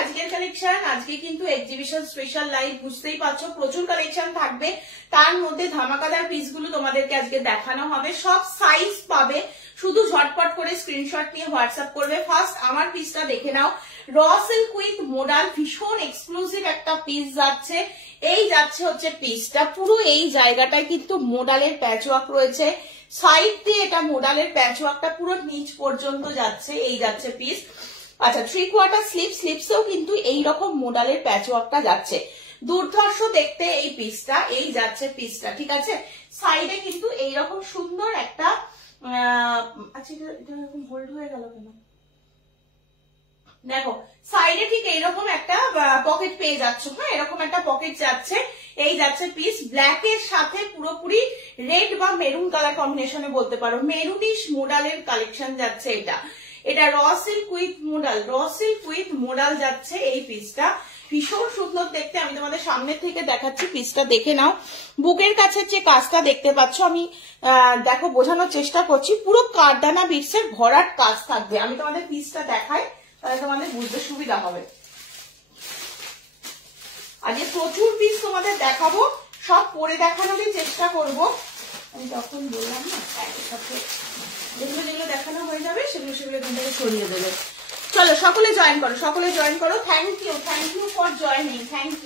আজকের কালেকশন। আজকে কিন্তু এক্সিবিশন স্পেশাল লাইভ, বুঝতেই পারছো প্রচুর কালেকশন থাকবে, তার মধ্যে ধামাকাদার পিসগুলো তোমাদেরকে আজকে দেখানো হবে। সব সাইজ পাবে, শুধু ঝটপট করে স্ক্রিনশট নিয়ে হোয়াটসঅ্যাপ করবে। ফার্স্ট আমার পিসটা দেখে নাও, র সিল্ক উইথ মোডাল, ভীষণ এক্সক্লুসিভ একটা পিস যাচ্ছে। এই যাচ্ছে হচ্ছে পিসটা, পুরো এই জায়গাটায় কিন্তু মোডালের প্যাচওয়ার্ক রয়েছে, সাইড দিয়ে এটা মোডালের প্যাচওয়ার্কটা পুরো নিচ পর্যন্ত যাচ্ছে। এই যাচ্ছে পিস। আচ্ছা, 3/4 স্লিপ, স্লিপসেও কিন্তু এইরকম মোডালের প্যাচওয়ার্কটা যাচ্ছে, দুর্ধর্ষ দেখতে এই পিসটা। এই যাচ্ছে পিসটা, ঠিক আছে। সাইডে কিন্তু এইরকম সুন্দর একটা আচ্ছা এটা এরকম হোল্ড হয়ে গেল কেন, দেখো সাইডে ঠিক এইরকম একটা পকেট পেয়ে যাচ্ছ। হ্যাঁ, এরকম একটা পকেট যাচ্ছে। এই যাচ্ছে পিস, ব্ল্যাক এর সাথে পুরোপুরি রেড বা মেরুন কালার কম্বিনেশনে বলতে পারো, মেরুনিশ মোডালের কালেকশন যাচ্ছে। এটা র সিল্ক উইথ মোডাল, র সিল্ক উইথ মোডাল যাচ্ছে এই পিসটা, ভীষণ সুন্দর দেখতে। আমি তোমাদের সামনে থেকে দেখাচ্ছি, পিসটা দেখে নাও। বুকের কাছে যে কাজটা দেখতে পাচ্ছ, আমি দেখো বোঝানোর চেষ্টা করছি, পুরো কারদানা বিটসের ভরাট কাজ থাকবে। আমি তোমাদের পিসটা দেখাই, তাহলে তোমাদের বুঝতে সুবিধা হবে। আজকে প্রচুর পিস তোমাদের দেখাবো, সব পরে দেখানোরই চেষ্টা করব। আমি তখন বললাম না, একসাথে যেগুলো যেগুলো দেখানো হয়ে যাবে সেগুলো সেগুলো এখান থেকে সরিয়ে দেবে। চলো সকলে জয়েন করো, সকলে জয়েন করো। Thank you for joining, thank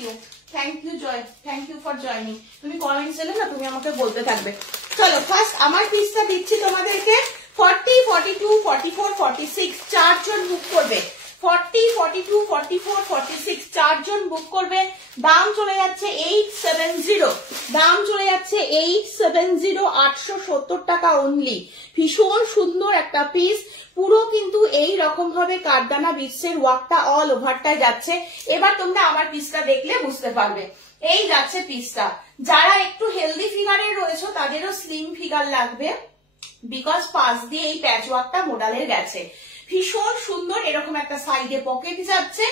you for joining. তুমি কমেন্টস এলে না, তুমি আমাকে বলতে থাকবে। চলো ফার্স্ট আমার পিসটা দিচ্ছি তোমাদেরকে। 40, 42, 44, 46 চারজন বুক করবে। 40, 42, 44, 46 চারজন বুক করবে। দাম চলে যাচ্ছে 870, দাম চলে যাচ্ছে 870, 870 টাকা অনলি। ভীষণ সুন্দর একটা পিস, পুরো কিন্তু এই রকম ভাবে কারদানা বিটসের ওয়ার্কটা অল ওভারটাই যাচ্ছে। এবার তোমরা আমার পিসটা দেখলে বুঝতে পারবে। এই যাচ্ছে পিসটা, যারা একটু হেলদি ফিগারের রয়েছে তাদেরও স্লিম ফিগার লাগবে, বিকজ পাশ দিয়ে এই প্যাচ ওয়ার্কটা মোডালের গেছে। ভীষণ সুন্দর, এরকম একটা সাইডে পকেট যাচ্ছে।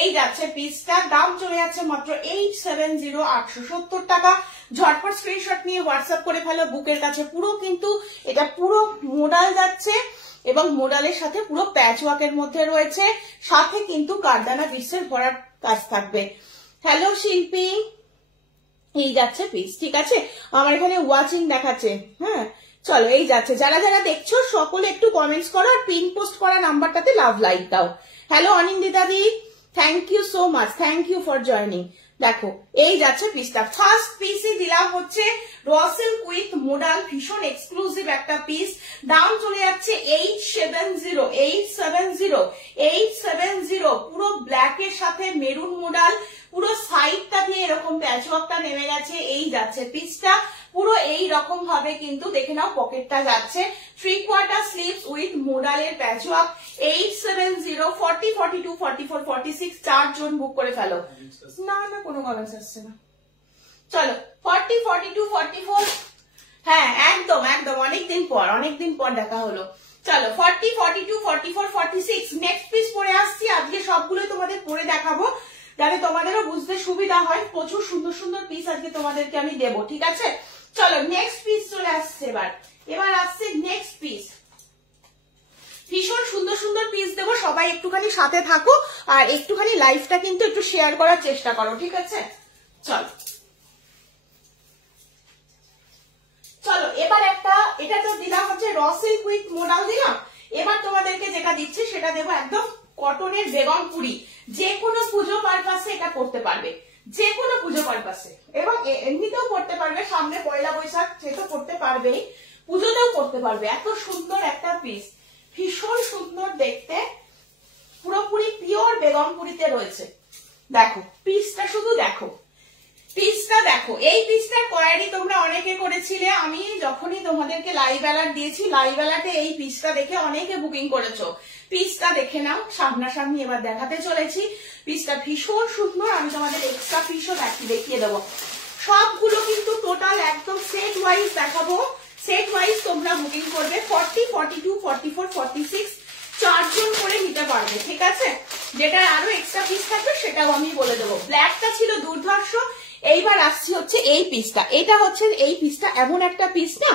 এই যাচ্ছে পিসটা, দাম চলে যাচ্ছে মাত্র 870, 870 টাকা। ঝটপট স্ক্রিনশট নিয়ে হোয়াটসঅ্যাপ করে ফেলো। বুকের কাছে পুরো কিন্তু এটা পুরো মোডাল যাচ্ছে এবং মোডালের সাথে পুরো প্যাচ ওয়ার্কের মধ্যে রয়েছে, সাথে কিন্তু কারদানা বিটসের ভরাট কাজ থাকবে। হ্যালো শিল্পী, এই যাচ্ছে পিস, ঠিক আছে। আমার এখানে ওয়াচিং দেখাচ্ছে। হ্যাঁ চলো, এই যাচ্ছে। যারা যারা দেখছো সকলে একটু কমেন্টস করো, আর পিন পোস্ট করা নাম্বারটাতে লাভ লাইক দাও। Hello Anindita di, thank you so much, thank you for joining. দেখো এই যাচ্ছে পিসটা। ফার্স্ট পিসই দিলাম হচ্ছে র সিল্ক উইথ মোডাল, ভীষণ এক্সক্লুসিভ একটা পিস। দাম চলে যাচ্ছে 870, 870, 870। পুরো ব্ল্যাক এর সাথে মেরুন মোডাল, পুরো সাইডটা দিয়ে এরকম প্যাচওয়ার্কটা নেমে গেছে। এই যাচ্ছে পিসটা, পুরো এই রকম ভাবে কিন্তু দেখে নাও পকেটটা যাচ্ছে। 3/4 স্লিভস উইথ মোডালের প্যাচওয়ার্ক। 870, 40, 42, 44, 46 চারজন বুক করে ফেলো। না না, কোনো কমেন্টস আসছে না। চলো 40, 42, 44, হ্যাঁ একদম একদম, অনেকদিন পর দেখা হলো। চলো 40, 42, 44, 46 নেক্সট পিস পরে আসছি। আজকে সবগুলো তোমাদের পরে দেখাবো, যাতে তোমাদেরও বুঝতে সুবিধা হয়। প্রচুর সুন্দর সুন্দর পিস আজকে তোমাদেরকে আমি দেবো, ঠিক আছে। চলো নেক্সট পিস চলে আসছে। এবার আসছে নেক্সট পিস। ভীষণ সুন্দর সুন্দর পিস দেবো, সবাই একটুখানি সাথে থাকো আর একটুখানি লাইভটা কিন্তু একটু শেয়ার করার চেষ্টা করো, ঠিক আছে। চলো চলো এবার একটা, এটা তো দিলাম হচ্ছে র সিল্ক উইথ মোডাল দিলাম। এবার তোমাদেরকে যেটা দিচ্ছি সেটা দেবো একদম কটনের বেগমপুরি। যে কোনো পুজো পারপাসে এটা করতে পারবে, যে কোনো পুজো পারপাসে, এবং এমনিতেও করতে পারবে। সামনে পয়লা বৈশাখ, সে তো করতে পারবেই, পুজোতেও করতে পারবে। এত সুন্দর একটা পিস, ভীষণ সুন্দর দেখতে, পুরোপুরি পিওর বেগমপুরিতে রয়েছে। দেখো পিসটা, শুধু দেখো পিসটা দেখো। এই পিসটার কোয়ারি তোমরা অনেকে করেছিলে, আমি যখনই তোমাদেরকে লাইভ অ্যালার্ট দিয়েছি, লাইভ অ্যালার্টে এই পিসটা দেখে অনেকে বুকিং করেছো। পিসটা দেখে নাও, সামনাসামনি এবার দেখাতে চলেছি। পিসটা ভীষণ সুন্দর, আমি তোমাদের এক্সট্রা পিসও দেখিয়ে দেবো। সবগুলো কিন্তু টোটাল একদম সেট ওয়াইজ দেখাবো, সেট ওয়াইজ তোমরা বুকিং করবে। 40, 42, 44, 46 চারজন করে নিতে পারবে, ঠিক আছে। যেটা আরো এক্সট্রা পিস থাকবে সেটাও আমি বলে দেবো। ব্ল্যাকটা ছিল দুর্ধর্ষ। এইবার আসছি হচ্ছে এই পিসটা। এটা হচ্ছে এই পিসটা এমন একটা পিস না,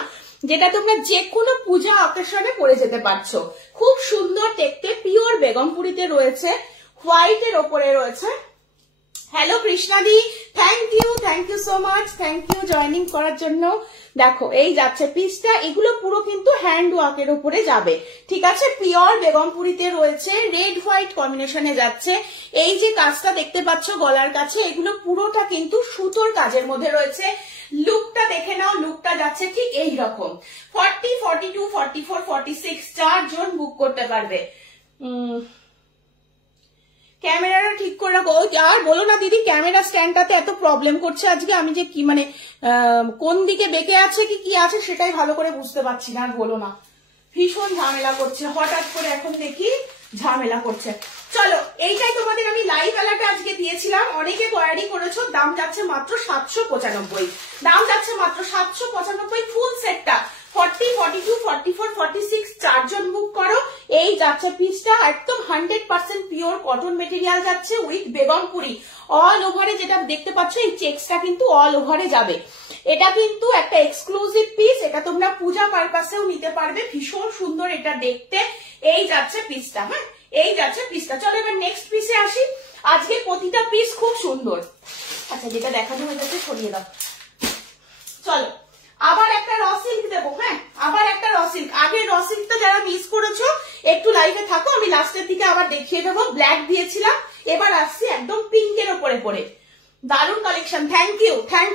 যেটা তোমরা যে কোনো পূজা অকেশনে পরে যেতে পারছো। খুব সুন্দর দেখতে, পিওর বেগমপুরিতে রয়েছে, হোয়াইটের ওপরে রয়েছে। হ্যালো কৃষ্ণাদি, thank you so much, thank you joining করার জন্য। দেখো এই যাচ্ছে পিসটা, এগুলো পুরো কিন্তু হ্যান্ড ওয়ার্কের উপরে যাবে, ঠিক আছে। পিওর বেগমপুরিতে রয়েছে, রেড হোয়াইট কম্বিনেশনে যাচ্ছে। এই যে কাজটা দেখতে পাচ্ছ গলার কাছে, এগুলো পুরোটা কিন্তু সুতোর কাজের মধ্যে রয়েছে। লুকটা দেখে নাও, লুকটা যাচ্ছে ঠিক এই রকম। 40, 42, 44, 46 চারজন বুক করতে পারবে। ক্যামেরাটা ঠিক করে রাখো। আর বলো না দিদি, ক্যামেরা স্ট্যান্ডটাতে এত প্রবলেম করছে আজকে, আমি যে কি মানে কোন দিকে বেঁকে আছে কি আছে সেটাই ভালো করে বুঝতে পারছি না। আর বলো না, ভীষণ ঝামেলা করছে, হঠাৎ করে এখন দেখি ঝামেলা করছে। চলো, এইটাই তোমাদের আমি লাইভ আলাটা আজকে দিয়েছিলাম, অনেকে কোয়ারি করেছো। দাম যাচ্ছে মাত্র 795, দাম যাচ্ছে মাত্র 795 ফুল সেটটা। 40, 42, 44, 46 চারজন বুক করো। এই যাচ্ছে পিসটা, একদম 100% পিওর কটন মেটেরিয়াল যাচ্ছে উইথ বেগমপুরি। অল ওভারে যেটা দেখতে পাচ্ছ এই চেক্সটা কিন্তু অল ওভারে যাবে। এটা কিন্তু একটা এক্সক্লুসিভ পিস, এটা তোমরা পূজা পারপাসেও নিতে পারবে, ভীষণ সুন্দর এটা দেখতে। এই যাচ্ছে পিসটা, হ্যাঁ এই যাচ্ছে পিসটা। চলো এবার নেক্সট পিসে আসি। আজকে প্রতিটা পিস খুব সুন্দর। আচ্ছা, যেটা দেখানো হয়ে যাচ্ছে সরিয়ে দাও। চলো আবার একটা র সিল্ক দেবো, হ্যাঁ আবার একটা র সিল্ক। আগের র সিল্কটা যারা মিস করেছো একটু লাইভে থাকো, আমি লাস্টের দিকে আবার দেখিয়ে দেবো। ব্ল্যাক দিয়েছিলাম, এবার আসছি একদম পিঙ্কের ওপরে পরে। দারুণ কালেকশন, থ্যাংক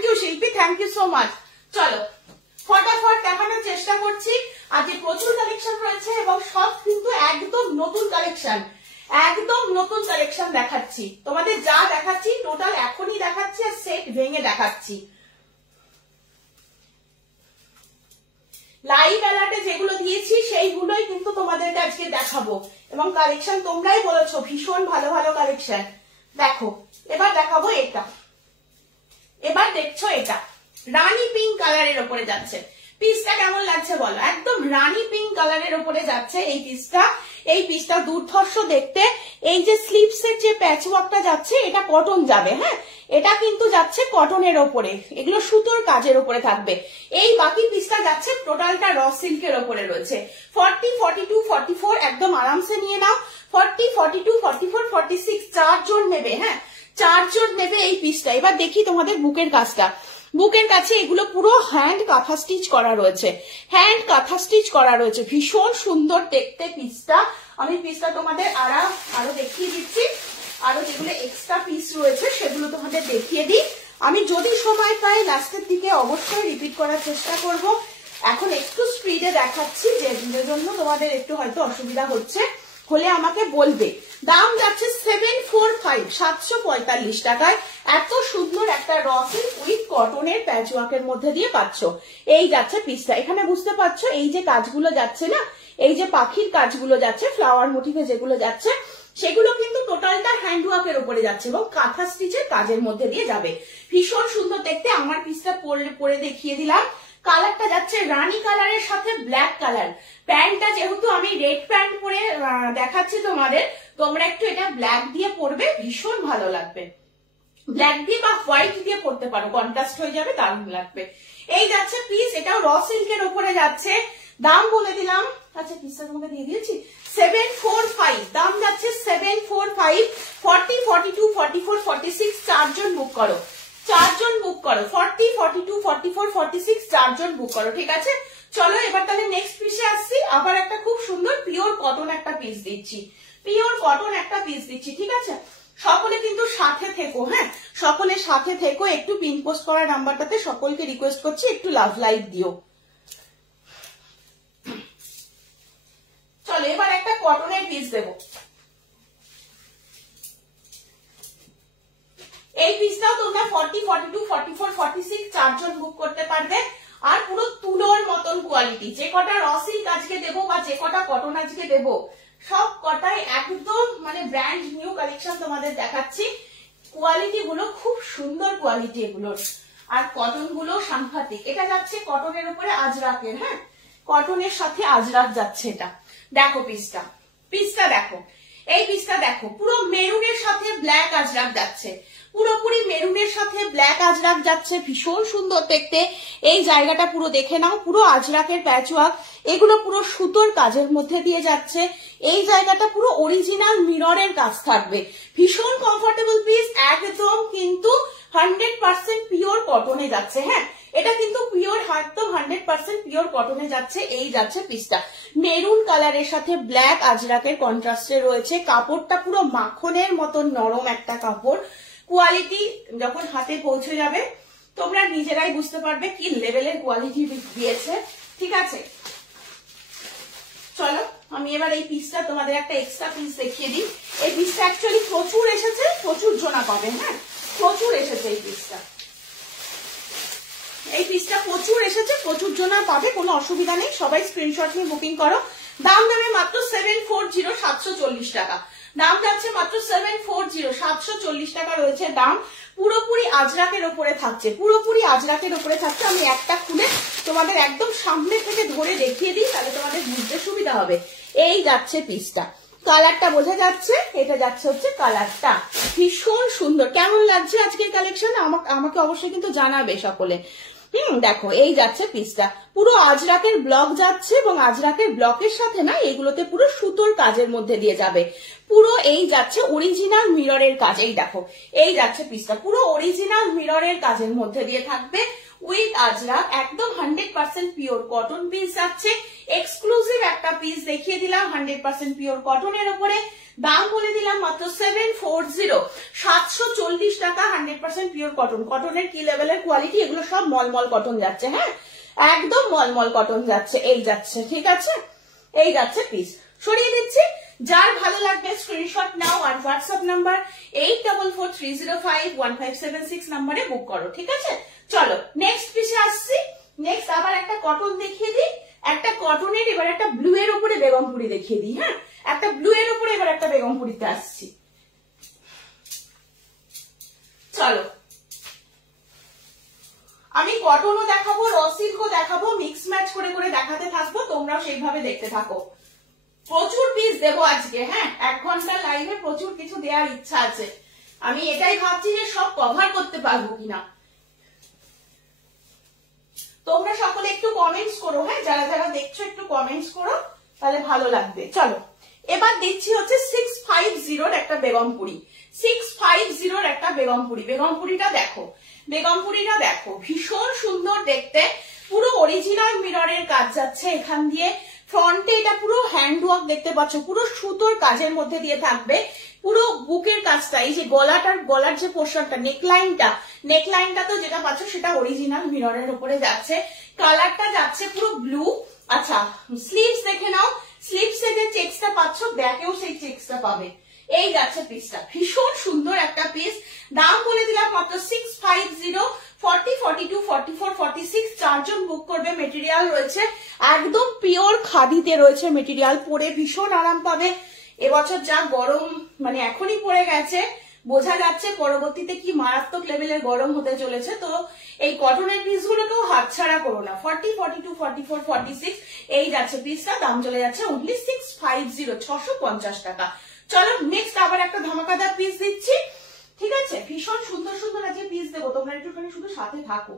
ইউ শিল্পী, থ্যাংক ইউ সো মাচ। চলো ফটাফট দেখানোর চেষ্টা করছি। আজকে প্রচুর কালেকশন রয়েছে এবং সব কিন্তু একদম নতুন কালেকশন, একদম নতুন কালেকশন দেখাচ্ছি তোমাদের। যা দেখাচ্ছি টোটাল এখনই দেখাচ্ছি, আর সেট ভেঙে দেখাচ্ছি। লাইভ অ্যালার্টে যেগুলো দিয়েছি সেইগুলোই কিন্তু তোমাদেরকে আজকে দেখাবো, এবং কালেকশন তোমরাই বলেছো ভীষণ ভালো ভালো কালেকশন। দেখো এবার দেখাবো এটা, এবার দেখছো এটা রানী পিঙ্ক কালারের ওপরে যাচ্ছে। পিসটা কেমন লাগছে বলো? একদম রানী পিঙ্ক কালারের ওপরে যাচ্ছে এই পিসটা। এই পিসটা দুর্ধর্ষ দেখতে। এই যে স্লিপস এর যে প্যাচ ওয়ার্কটা যাচ্ছে এটা কটন যাবে, হ্যাঁ এটা কিন্তু যাচ্ছে কটনের ওপরে, এগুলো সুতোর কাজের ওপরে থাকবে। এই বাকি পিসটা যাচ্ছে টোটালটা র সিল্কের ওপরে রয়েছে। 40, 42, 44 একদম আরামসে নিয়ে নাও। 40, 42, 44, 46 চারজন নেবে, হ্যাঁ চারজন নেবে এই পিসটা। এবার দেখি তোমাদের বুকের কাজটা। বুকের কাছে এগুলো পুরো হ্যান্ড কাঁথা স্টিচ করা রয়েছে, হ্যান্ড কাঁথা স্টিচ করা রয়েছে, ভীষণ সুন্দর দেখতে পিসটা। আমি পিসটা তোমাদের আরো দেখিয়ে দিচ্ছি, আরো যেগুলো এক্সট্রা পিস রয়েছে সেগুলো তোমাদের দেখিয়ে দিই। আমি যদি সময় পাই লাস্টের দিকে অবশ্যই রিপিট করার চেষ্টা করব। এখন একটু স্পিডে দেখাচ্ছি, যে জন্য তোমাদের একটু হয়তো অসুবিধা হচ্ছে, হলে আমাকে বলবে। দাম যাচ্ছে 745, 745 টাকায় এত সুন্দর একটা র সিল্ক উইথ কটনের প্যাচওয়ার্কের মধ্যে দিয়ে পাচ্ছ। এই যাচ্ছে পিসটা। এখানে বুঝতে পারছো এই যে কাজগুলো যাচ্ছে না, এই যে পাখির কাজগুলো যাচ্ছে, ফ্লাওয়ার মোটিভে যেগুলো যাচ্ছে সেগুলো কিন্তু টোটালটা হ্যান্ডওয়ার্কের উপরে যাচ্ছে এবং কাঁথা স্টিচের কাজের মধ্যে দিয়ে যাবে। ভীষণ সুন্দর দেখতে। আমার পিসটা পরে দেখিয়ে দিলাম। কালারটা যাচ্ছে রানী কালারের সাথে ব্ল্যাক কালার। প্যান্টটা যেহেতু আমি রেড প্যান্ট পরে দেখাচ্ছি তোমাদের, তোমরা একটু এটা ব্ল্যাক দিয়ে পরবে, ভীষণ ভালো লাগবে। ব্ল্যাক দিয়ে বা হোয়াইট দিয়ে পরতে পারো, কন্ট্রাস্ট হয়ে যাবে, দারুণ লাগবে। এই যাচ্ছে পিস, এটাও র সিল্কের উপরে যাচ্ছে। দাম বলে দিলাম, আচ্ছা পিসটা তোমাকে দিয়ে দিয়েছি, 745 দাম যাচ্ছে 745। 40, 42, 44, 46 চারজন বুক করো, চারজন বুক করো। 40, 42, 44, 46 চারজন বুক করো, ঠিক আছে। চলো এবার তাহলে নেক্সট পিসে আসছি। আবার একটা খুব সুন্দর পিওর কটন একটা পিস দিচ্ছি, পিওর কটন একটা পিস দিচ্ছি, ঠিক আছে। সকলে কিন্তু সাথে থেকো, হ্যাঁ সকলে সাথে থেকো। একটু পিন পোস্ট করার নাম্বারটাতে সকলকে রিকোয়েস্ট করছি একটু লাভ লাইক দিও। চলো এবার একটা কটনের পিস দেবো। এই পিসটাও তোমরা 40, 42, 44, 46 চারজন বুক করতে পারবে। আর পুরো তুলোর মতন কোয়ালিটি। যে কটা র সিল্ক আজকে দেবো বা যে কটা কটন আজকে দেবো সব কটাই একদম মানে ব্র্যান্ড নিউ কালেকশন তোমাদের দেখাচ্ছি। কোয়ালিটি গুলো খুব সুন্দর কোয়ালিটি এগুলোর, আর কটন গুলো সাংঘাতিক। এটা যাচ্ছে কটনের উপরে আজরাকের, হ্যাঁ কটনের সাথে আজরাক যাচ্ছে এটা। দেখো পিসটা, পিসটা দেখো। এই পিসটা দেখো পুরো মেরুনের সাথে ব্ল্যাক আজরাক যাচ্ছে, পুরোপুরি মেরুনের সাথে ব্ল্যাক আজরাক যাচ্ছে, ভীষণ সুন্দর দেখতে। এই জায়গাটা পুরো দেখে নাও, পুরো আজরাকের প্যাচওয়ার্ক, এগুলো পুরো সুতোর কাজের মধ্যে দিয়ে যাচ্ছে। এই জায়গাটা পুরো অরিজিনাল মিররের কাজ থাকবে, ভীষণ কমফোর্টেবল পিস, একদম কিন্তু 100% পিওর কটনে যাচ্ছে। হ্যাঁ, এটা কিন্তু পিওর, একদম 100% পিওর কটনে যাচ্ছে। এই যাচ্ছে পিসটা মেরুন কালারের সাথে ব্ল্যাক আজরাকের কন্ট্রাস্টে রয়েছে। কাপড়টা পুরো মাখনের মতো নরম একটা কাপড়, কোয়ালিটি যখন হাতে পৌঁছে যাবে তোমরা নিজেরাই বুঝতে পারবে কি লেভেলের কোয়ালিটি দিয়েছে। ঠিক আছে, চলো আমি এবার এই পিসটা তোমাদের একটা এক্সট্রা পিস দেখিয়ে দিই। এই পিসটা অ্যাকচুয়ালি প্রচুর এসেছে, প্রচুর জোনা পাবে। হ্যাঁ, প্রচুর এসেছে এই পিসটা, এই পিসটা প্রচুর এসেছে, প্রচুর জোনা পাবে, কোনো অসুবিধা নেই। সবাই স্ক্রিনশট নিয়ে বুকিং করো। দাম যাবে মাত্র 740, 740 টাকা দাম যাচ্ছে, মাত্র 740, 740 টাকা রয়েছে দাম। পুরোপুরি আজরাকের ওপরে থাকছে, পুরোপুরি আজরাকের ওপরে থাকছে। আমি একটা খুলে তোমাদের একদম সামনে থেকে ধরে দেখিয়ে দিই, তাহলে তোমাদের বুঝতে সুবিধা হবে। এই যাচ্ছে পিসটা, কালারটা বোঝা যাচ্ছে, এটা যাচ্ছে হচ্ছে কালারটা, ভীষণ সুন্দর। কেমন লাগছে আজকের কালেকশন আমাকে অবশ্যই কিন্তু জানাবে সকলে। দেখো এই যাচ্ছে পিসটা, পুরো আজরাকের ব্লক যাচ্ছে এবং আজরাকের ব্লকের সাথে না এগুলোতে পুরো সুতোর কাজের মধ্যে দিয়ে যাবে। পুরো এই যাচ্ছে অরিজিনাল মিররের কাজ। এই দেখো এই যাচ্ছে পিসটা, পুরো অরিজিনাল মিররের কাজের মধ্যে দিয়ে থাকবে উইথ আজরাক, একদম 100% পিওর কটন পিস যাচ্ছে। এক্সক্লুসিভ একটা পিস দেখিয়ে দিলাম 100% পিওর কটনের উপরে। দাম বলে দিলাম মাত্র 740, 740 টাকা। 100% পিওর কটন, কটনের কি লেভেলের কোয়ালিটি, এগুলো সব মলমল কটন যাচ্ছে। হ্যাঁ, একদম মলমল কটন যাচ্ছে। এই যাচ্ছে, ঠিক আছে, এই যাচ্ছে পিস। সরিয়ে দিচ্ছি, যার ভালো লাগবে স্ক্রিনশট নাও আর হোয়াটসঅ্যাপ নাম্বার 8443051576 নাম্বারে বুক করো। ঠিক আছে, চলো নেক্সট পিসে আসছি। নেক্সট আবার একটা কটন দেখিয়ে দিই, একটা কটনের এবার একটা ব্লু এর উপরে বেগমপুরি দেখিয়ে দিই। হ্যাঁ, একটা ব্লু এর উপরে এবার একটা বেগমপুরিতে আসছি। চলো, আমি কটনও দেখাবো, র সিল্কও দেখাবো, মিক্স ম্যাচ করে করে দেখাতে থাকবো, তোমরাও সেইভাবে দেখতে থাকো। প্রচুর পিস দেবো আজকে। হ্যাঁ, 1 ঘন্টা লাইভে প্রচুর কিছু দেওয়ার ইচ্ছা আছে। আমি এটাই ভাবছি যে সব কভার করতে পারবো কিনা। তোমরা সকলে একটু কমেন্টস করো। হ্যাঁ, যারা যারা দেখছো একটু কমেন্টস করো, তাহলে ভালো লাগবে। চলো এবার দিচ্ছি হচ্ছে 650 একটা বেগমপুরি, 650 একটা বেগমপুরি। বেগমপুরিটা দেখো, বেগমপুরিটা দেখো, ভীষণ সুন্দর দেখতে, পুরো অরিজিনাল মিররের কাজ যাচ্ছে এখান দিয়ে। ফ্রন্টে এটা পুরো হ্যান্ডওয়ার্ক দেখতে পাচ্ছ, পুরো সুতোর কাজের মধ্যে দিয়ে থাকবে। পুরো বুকের কাজটা, এই যে গলার যে পোর্শনটা, নেকলাইনটা তো যেটা পাচ্ছ সেটা অরিজিনাল মিররের উপরে যাচ্ছে। কালারটা যাচ্ছে পুরো ব্লু। আচ্ছা, স্লিভস দেখে নাও, স্লিভসে যে চেক্সটা পাচ্ছ ব্যাকেও সেই চেক্সটা পাবে। এই যাচ্ছে পিসটা, ভীষণ সুন্দর একটা পিস। দাম বলে দিলাম মাত্র 650, 40, 42, 44, 46 চারজন বুক করবে। মেটেরিয়াল রয়েছে একদম পিওর খাদিতে রয়েছে মেটেরিয়াল, পরে ভীষণ আরাম পাবে। এবছর যা গরম মানে এখনই পড়ে গেছে, বোঝা যাচ্ছে পরবর্তীতে কি মারাত্মক লেভেলের গরম হতে চলেছে। তো এই কটনের পিসগুলোকেও হাতছাড়া করো না। 40, 42, 44, 46 এই যাচ্ছে পিসটা। দাম চলে যাচ্ছে only 650, 650 টাকা। চলো নেক্সট আবার একটা ধামাকাদার পিস দিচ্ছি। ঠিক আছে, ভীষণ সুন্দর সুন্দর আজকে পিস দেবো, তোমরা একটুখানি শুধু সাথে থাকো।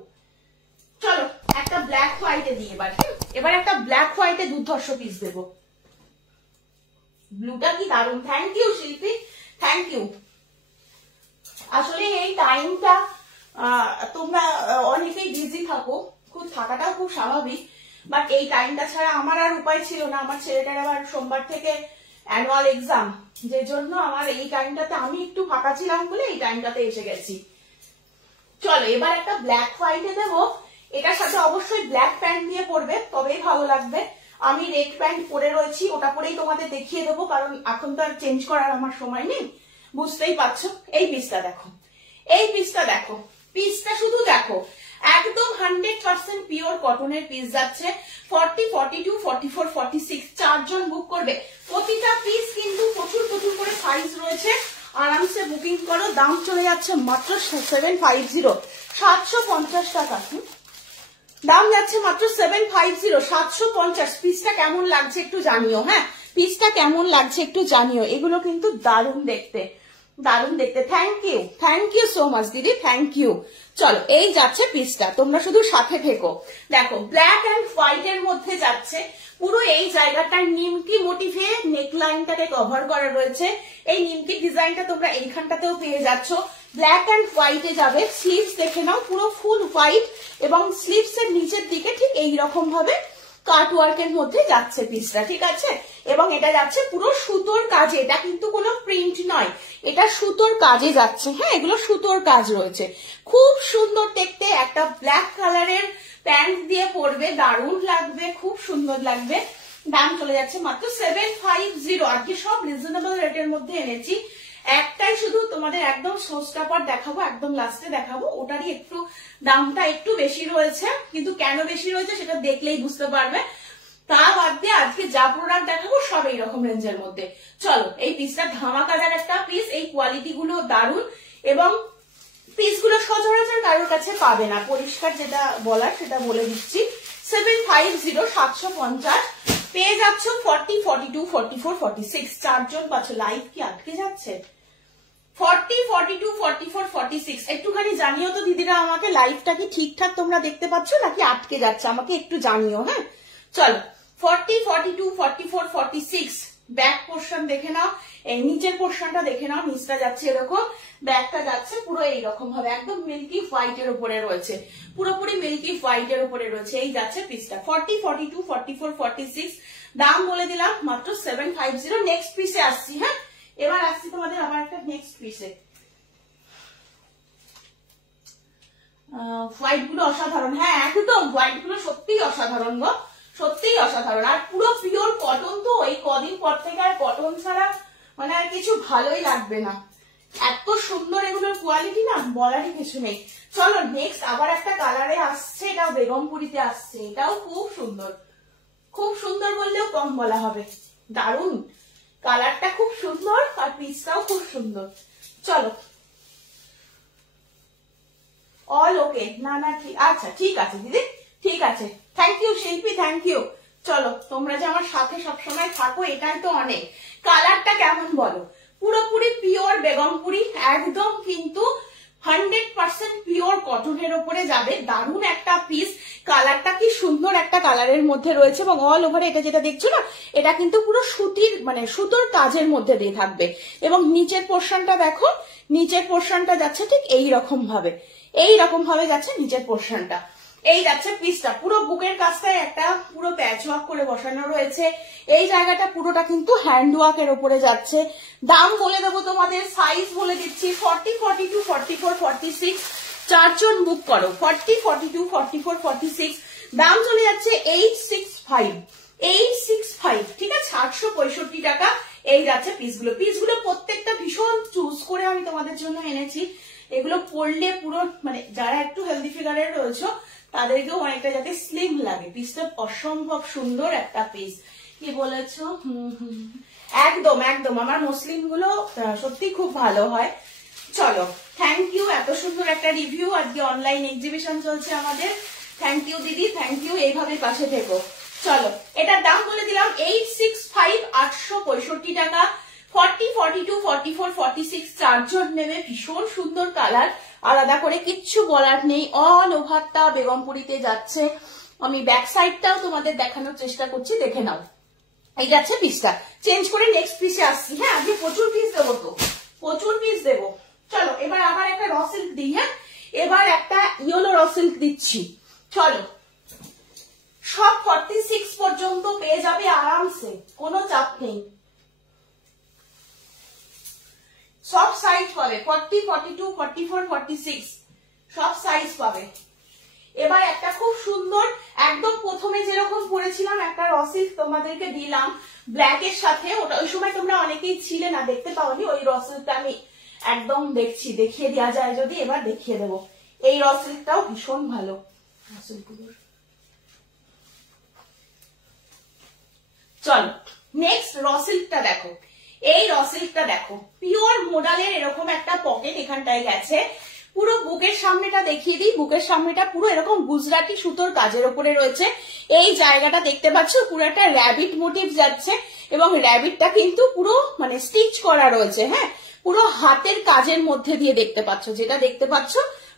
চলো একটা ব্ল্যাক হোয়াইটে দিই এবার একটা ব্ল্যাক হোয়াইটে দুর্ধর্ষ পিস দেবো। ব্লুটা কি দারুণ, থ্যাংক ইউ শিল্পী, থ্যাংক ইউ। আসলে এই টাইমটা তোমরা অনেকেই বিজি থাকো, খুব থাকাটাও খুব স্বাভাবিক, বাট এই টাইমটা ছাড়া আমার আর উপায় ছিল না। আমার ছেলেটার আবার সোমবার থেকে অ্যানুয়াল এক্সাম, যে জন্য আমার এই টাইমটাতে আমি একটু ফাঁকা ছিলাম বলে এই টাইমটাতে এসে গেছি। চলো এবার একটা ব্ল্যাক হোয়াইটে দেবো, এটার সাথে অবশ্যই ব্ল্যাক প্যান্ট দিয়ে পরবে তবেই ভালো লাগবে। আমি রেড প্যান্ট পরে রয়েছি, ওটা পরেই তোমাদের দেখিয়ে দেবো, কারণ এখন তো আর চেঞ্জ করার আমার সময় নেই, বুঝতেই পারছো। এই পিসটা দেখো, এই পিসটা দেখো, পিসটা শুধু দেখো, একদম 100% পিওর কটনের পিস যাচ্ছে। 40, 42, 44, 46 চারজন বুক করবে। প্রতিটা পিস কিন্তু প্রচুর প্রচুর করে সাইজ রয়েছে, আরামসে বুকিং করো। দাম চলে যাচ্ছে মাত্র 750, 750 টাকা। দাম যাচ্ছে মাত্র 750, 750। পিসটা কেমন লাগছে একটু জানিও। হ্যাঁ, পিসটা কেমন লাগছে একটু জানিও। এগুলো কিন্তু দারুণ দেখতে, দারুণ দেখতে। থ্যাংক ইউ সো মাচ দিদি, থ্যাংক ইউ। চলো এই যাচ্ছে পিসটা, তোমরা শুধু সাথে থেকো। দেখো ব্ল্যাক অ্যান্ড হোয়াইট এর মধ্যে যাচ্ছে, পুরো এই জায়গাটা নিমকি মোটিভে নেকলাইনটাকে কভার করা রয়েছে। এই নিমকি ডিজাইনটা তোমরা এইখানটাতেও পেয়ে যাচ্ছ, ব্ল্যাক অ্যান্ড হোয়াইটে যাবে। স্লিভস দেখে নাও, পুরো ফুল হোয়াইট এবং স্লিভস এর নিচের দিকে ঠিক এইরকম ভাবে কাট ওয়ার্কের মধ্যে যাচ্ছে পিসটা, ঠিক আছে। এবং এটা যাচ্ছে পুরো সুতোর কাজে, এটা কিন্তু কোনো প্রিন্ট নয়, এটা সুতোর কাজে যাচ্ছে। হ্যাঁ, এগুলো সুতোর কাজ রয়েছে, খুব সুন্দর দেখতে। একটা ব্ল্যাক কালারের প্যান্ট দিয়ে পরবে, দারুণ লাগবে, খুব সুন্দর লাগবে। দাম চলে যাচ্ছে মাত্র 750। আজকে সব রিজনেবল রেটের মধ্যে এনেছি। একটাই শুধু তোমাদের একদম শোস্টাপার দেখাবো, একদম লাস্টে দেখাবো, ওটারই একটু দামটা একটু বেশি রয়েছে, কিন্তু কেন বেশি রয়েছে সেটা দেখলেই বুঝতে পারবে। তা বাদ দিয়ে আজকে যা প্রোডাক্ট দেখাবো সব এইরকম রেঞ্জের মধ্যে। চলো, এই পিসটা ধামাকাদার একটা পিস, এই কোয়ালিটি গুলো দারুণ এবং পিসগুলো সচরাচর কারোর কাছে পাবে না, পরিষ্কার যেটা বলার সেটা বলে দিচ্ছি। 750 750 পেয়ে যাচ্ছ 40, 42, 44, 46, চারজন পাচ্ছ। লাইভ কি আটকে যাচ্ছে? 40, 42, 44, 46 একটুখানি জানিও তো দিদিরা আমাকে, লাইভটা কি ঠিকঠাক তোমরা দেখতে পাচ্ছ নাকি আটকে যাচ্ছে, আমাকে একটু জানিও। হ্যাঁ চলো, 40, 42, 44, 46 ব্যাক পোর্শন দেখে নাও, এই নিচের পোর্শনটা দেখে নাও। নিচটা যাচ্ছে এরকম, ব্যাকটা যাচ্ছে পুরো এইরকম ভাবে, একদম মিল্কি হোয়াইট এর উপরে রয়েছে, পুরোপুরি মিল্কি হোয়াইট এর উপরে রয়েছে। এই যাচ্ছে পিসটা 40, 42, 44, 46। দাম বলে দিলাম মাত্র 750। নেক্সট পিসে আসছি। হ্যাঁ, এবার আসছি তোমাদের আবার একটা নেক্সট পিসে। হোয়াইট গুলো অসাধারণ, হ্যাঁ একদম হোয়াইট গুলো সত্যিই অসাধারণ গো, সত্যিই অসাধারণ। আর পুরো পিওর কটন তো, এই কদিন পর থেকে আর কটন ছাড়া মানে আর কিছু ভালোই লাগবে না, এত সুন্দর এগুলোর কোয়ালিটি না, বলারই কিছু নেই। চলো নেক্সট আবার একটা কালারে আসছে, এটাও বেগমপুরিতে আসছে, এটাও খুব সুন্দর, খুব সুন্দর বললেও কম বলা হবে, দারুণ কালারটা, খুব সুন্দর আর পিসটাও খুব সুন্দর। চলো অল ওকে, না না ঠিক, আচ্ছা ঠিক আছে দিদি, ঠিক আছে, থ্যাংক ইউ শিল্পী, থ্যাংক ইউ। চলো, তোমরা যে আমার সাথে সবসময় থাকো এটাই তো অনেক। কালারটা কেমন বলো? পুরোপুরি পিওর বেগমপুরি, একদম কিন্তু 100% পিওর কটনের উপরে যাবে, দারুণ একটা পিস। কালারটা কি সুন্দর একটা কালারের মধ্যে রয়েছে এবং অল ওভারে এটা যেটা দেখছো না, এটা কিন্তু পুরো সুতির মানে সুতোর কাজের মধ্যে দিয়ে থাকবে। এবং নিচের পোর্শনটা দেখো, নিচের পোর্শনটা যাচ্ছে ঠিক এইরকম ভাবে, এইরকম ভাবে যাচ্ছে নিচের পোর্শনটা। এই যাচ্ছে পিসটা, পুরো বুকের কাছটায় একটা পুরো প্যাচ ওয়ার্ক করে বসানো রয়েছে। এই জায়গাটা পুরোটা কিন্তু হ্যান্ড ওয়ার্কের উপরে যাচ্ছে। দাম বলে দেবো তোমাদের, সাইজ বলে দিচ্ছি 40, 42, 44, 46। চারজন বুক করো, 40, 42, 44, 46। দাম চলে যাচ্ছে 865, 865, ঠিক আছে, 865 টাকা। এই যাচ্ছে পিসগুলো, পিসগুলো প্রত্যেকটা ভীষণ চুজ করে আমি তোমাদের জন্য এনেছি। এগুলো পরলে পুরো মানে যারা একটু হেলদি ফিগারের রয়েছে তাদেরকেও অনেকটা যাতে স্লিম লাগে। পিসটা অসম্ভব সুন্দর একটা পিস, কি বলেছো? একদম একদম, আমার মসলিন গুলো সত্যি খুব ভালো হয়। চলো, থ্যাংক ইউ, এত সুন্দর একটা রিভিউ। আজকে অনলাইন এক্সিবিশন চলছে আমাদের, থ্যাংক ইউ দিদি, থ্যাংক ইউ, এইভাবে পাশে থেকো। চলো, এটার দাম বলে দিলাম 865, 865 টাকা। 40, 42, 44, 46 চারজন নেবে, ভীষণ সুন্দর কালার, আলাদা করে কিচ্ছু বলার নেই। অল ওভারটা বেগমপুরিতে যাচ্ছে, আমি ব্যাক সাইডটাও তোমাদের দেখানোর চেষ্টা করছি, দেখে নাও। এই যাচ্ছে পিসটা, চেঞ্জ করে নেক্সট পিসে আসছি। হ্যাঁ, আজকে প্রচুর পিস দেবো তো, প্রচুর পিস দেবো। চলো, এবার আবার একটা র সিল্ক দিই। হ্যাঁ, এবার একটা ইয়েলো র সিল্ক দিচ্ছি। চলো, সব 46 পর্যন্ত পেয়ে যাবে আরামসে, কোনো চাপ নেই, সব সাইজ পাবে, 40, 42, 44, 46 সব সাইজ পাবে। এবার একটা খুব সুন্দর, একদম প্রথমে যেরকম পরেছিলাম একটা র সিল্ক তোমাদেরকে দিলাম ব্ল্যাক এর সাথে, ওটা ওই সময় তোমরা অনেকেই ছিলে না, দেখতে পাওনি, ওই র সিল্কটা আমি একদম দেখছি, দেখিয়ে দেওয়া যায় যদি, এবার দেখিয়ে দেবো। এই র সিল্কটাও ভীষণ ভালো। চলো নেক্সট র সিল্কটা দেখো, এই র সিল্কটা দেখো, পিওর মোডালের এরকম একটা পকেট এখানটায় গেছে, পুরো বুকের সামনেটা দেখিয়ে দিই। বুকের সামনেটা পুরো এরকম গুজরাটি সুতোর কাজের উপরে রয়েছে। এই জায়গাটা দেখতে পাচ্ছ পুরো একটা র্যাবিট মোটিভ যাচ্ছে এবং র্যাবিটটা কিন্তু পুরো মানে স্টিচ করা রয়েছে। হ্যাঁ, পুরো হাতের কাজের মধ্যে দিয়ে দেখতে পাচ্ছ, যেটা দেখতে পাচ্ছ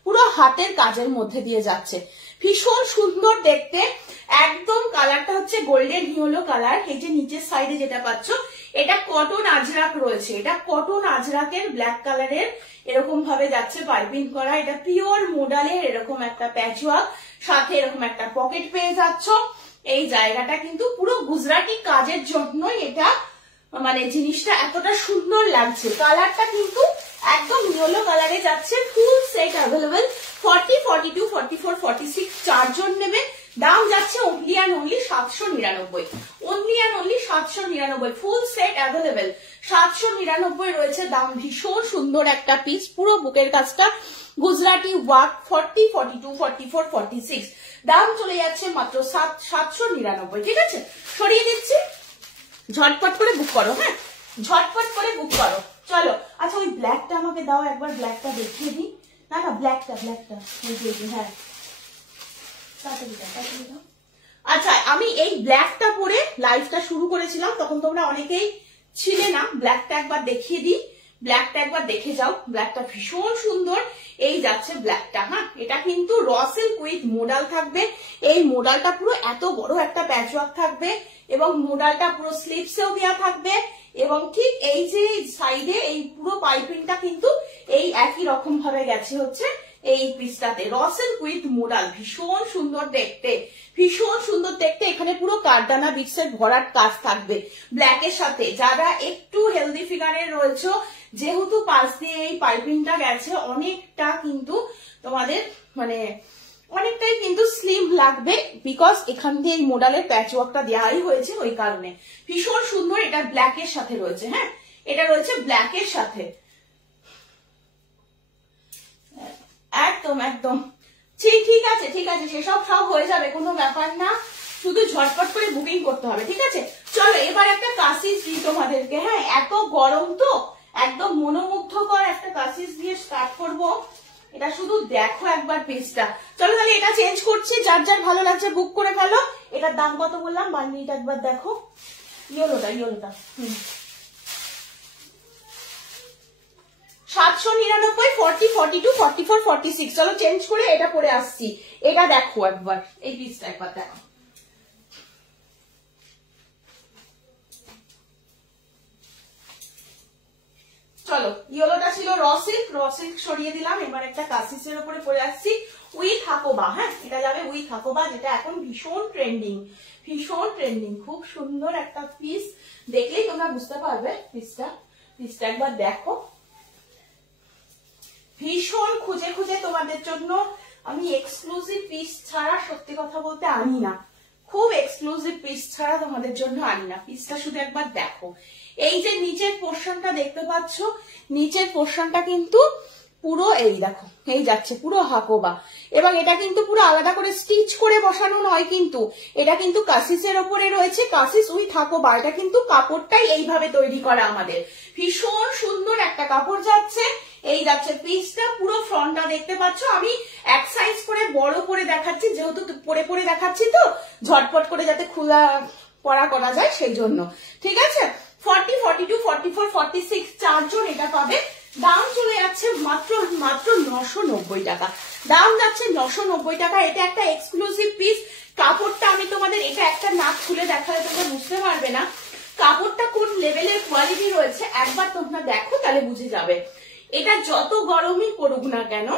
পুরো হাতের কাজের মধ্যে দিয়ে যাচ্ছে, ভীষণ সুন্দর দেখতে। একদম কালারটা হচ্ছে গোল্ডেন ইয়েলো কালার। এই যে নিচের সাইডে যেটা পাচ্ছ এটা কটন আজরাক রয়েছে, এটা কটন আজরাকের ব্ল্যাক কালারের এরকম ভাবে যাচ্ছে পাইপিং করা। এটা পিওর মোডালের এরকম একটা প্যাচওয়ার্ক, সাথে এরকম একটা পকেট পেয়ে যাচ্ছ। এই জায়গাটা কিন্তু পুরো গুজরাটি কাজের জন্যই এটা মানে জিনিসটা এতটা সুন্দর লাগছে। কালারটা কিন্তু একদম ইয়েলো কালারে যাচ্ছে। ফুল সেট অ্যাভেলেবেল 40, 42, 44, 46 চারজন নেবে। দাম যাচ্ছে only and only 799, only and only 799। Full set available 799 রয়েছে দাম। ভীষণ সুন্দর একটা পিস, পুরো বুকের কাজটা গুজরাটি ওয়ার্ক। 40, 42, 44, 46 দাম চলে যাচ্ছে মাত্র 799। ঠিক আছে, সরিয়ে দিচ্ছি, ঝটপট করে বুক করো। হ্যাঁ, ঝটপট করে বুক করো। চলো, আচ্ছা ওই ব্ল্যাকটা আমাকে দাও একবার, ব্ল্যাকটা দেখিয়ে দিই। না না, ব্ল্যাকটা হ্যাঁ, আচ্ছা আমি এই ব্ল্যাকটা পরে লাইভটা শুরু করেছিলাম, তখন তোমরা অনেকেই ছিলে না। ব্ল্যাকটা একবার দেখিয়ে দিই, ব্ল্যাকটা একবার দেখে যাও। ব্ল্যাকটা ভীষণ সুন্দর। এই যাচ্ছে ব্ল্যাকটা। হ্যাঁ, এটা কিন্তু র সিল্ক উইথ মোডাল থাকবে। এই মোডালটা পুরো এত বড় একটা প্যাচওয়ার্ক থাকবে এবং মোডালটা পুরো স্লিভসেও দেওয়া থাকবে এবং ঠিক এই যে সাইডে এই পুরো পাইপিংটা কিন্তু এই একই রকম ভাবে গেছে হচ্ছে এই পিসটাতে। র সিল্ক উইথ মোডাল, ভীষণ সুন্দর দেখতে, ভীষণ সুন্দর দেখতে। এখানে পুরো কারদানা বিটসের ভরাট কাজ থাকবে ব্ল্যাকের সাথে। যারা একটু হেলদি ফিগারের রয়েছে, যেহেতু পাশ দিয়ে এই পাইপিংটা গেছে, অনেকটা কিন্তু তোমাদের মানে অনেকটাই কিন্তু স্লিম লাগবে, বিকজ এখান দিয়ে এই মোডালের প্যাচওয়ার্কটা দেওয়াই হয়েছে ওই কারণে। ভীষণ সুন্দর। এটা ব্ল্যাকের সাথে রয়েছে। হ্যাঁ, এটা রয়েছে ব্ল্যাকের সাথে। একদম একদম ঠিক আছে, ঠিক আছে, সেসব সব হয়ে যাবে, কোনো ব্যাপার না। শুধু ঝটপট করে বুকিং করতে হবে। ঠিক আছে, চলো এবার একটা কাসিস দিই তোমাদেরকে। হ্যাঁ, এত গরম তো একদম মনোমুগ্ধকর একটা কাসিস দিয়ে স্টার্ট করবো। এটা শুধু দেখো একবার পিসটা। চলো তাহলে এটা চেঞ্জ করছি, যার যার ভালো লাগছে বুক করে ফেলো। এটার দাম কত বললাম বান্ডিলটা একবার দেখো, ইয়েলোটা 799, 40, 42, 44, 46। চলো চেঞ্জ করে এটা পরে আসছি। এটা দেখো একবার, এই পিসটা একবার দেখো। চলো, ইয়েলোটা ছিল র সিল্ক সরিয়ে দিলাম। এবার একটা কাসিসের উপরে পরে আসছি উইথ হাকোবা। হ্যাঁ, এটা যাবে উইথ হাকোবা, যেটা এখন ভীষণ ট্রেন্ডিং, ভীষণ ট্রেন্ডিং। খুব সুন্দর একটা পিস, দেখলেই তোমরা বুঝতে পারবে পিসটা একবার দেখো। ভীষণ খুঁজে খুঁজে তোমাদের জন্য আমি এক্সক্লুসিভ পিস ছাড়া সত্যি কথা বলতে আনি না, খুব এক্সক্লুসিভ পিস ছাড়া তোমাদের জন্য আনি না। পিসটা শুধু একবার দেখো। এই যে নিচের পোর্শনটা দেখতে পাচ্ছ, নিচের পোর্শনটা কিন্তু পুরো এই দেখো এই যাচ্ছে পুরো হাকোবা, এবং এটা কিন্তু পুরো আলাদা করে স্টিচ করে বসানো নয়, কিন্তু এটা কিন্তু কাসিসের ওপরে রয়েছে, কাসিস উইথ হাকোবা। এটা কিন্তু কাপড়টাই এইভাবে তৈরি করা আমাদের। ভীষণ সুন্দর একটা কাপড় যাচ্ছে। এই যাচ্ছে পিসটা, পুরো ফ্রন্টটা দেখতে পাচ্ছ। আমি এক সাইজ করে বড় করে দেখাচ্ছি, যেহেতু পরে দেখাচ্ছি তো ঝটপট করে যাতে খোলা পরা করা যায় সেই জন্য। ঠিক আছে, 40, 42, 44, 46 চারজন এটা পাবে। দাম চলে যাচ্ছে মাত্র 990 টাকা। দাম যাচ্ছে 990 টাকা। এটা একটা এক্সক্লুসিভ পিস। কাপড়টা আমি তোমাদের এটা একটা নাক খুলে দেখালে তোমরা বুঝতে পারবে না কাপড়টা কোন লেভেলের কোয়ালিটি রয়েছে। একবার তোমরা দেখো, তাহলে বুঝে যাবে। এটা যত গরমই পড়ুক না কেন,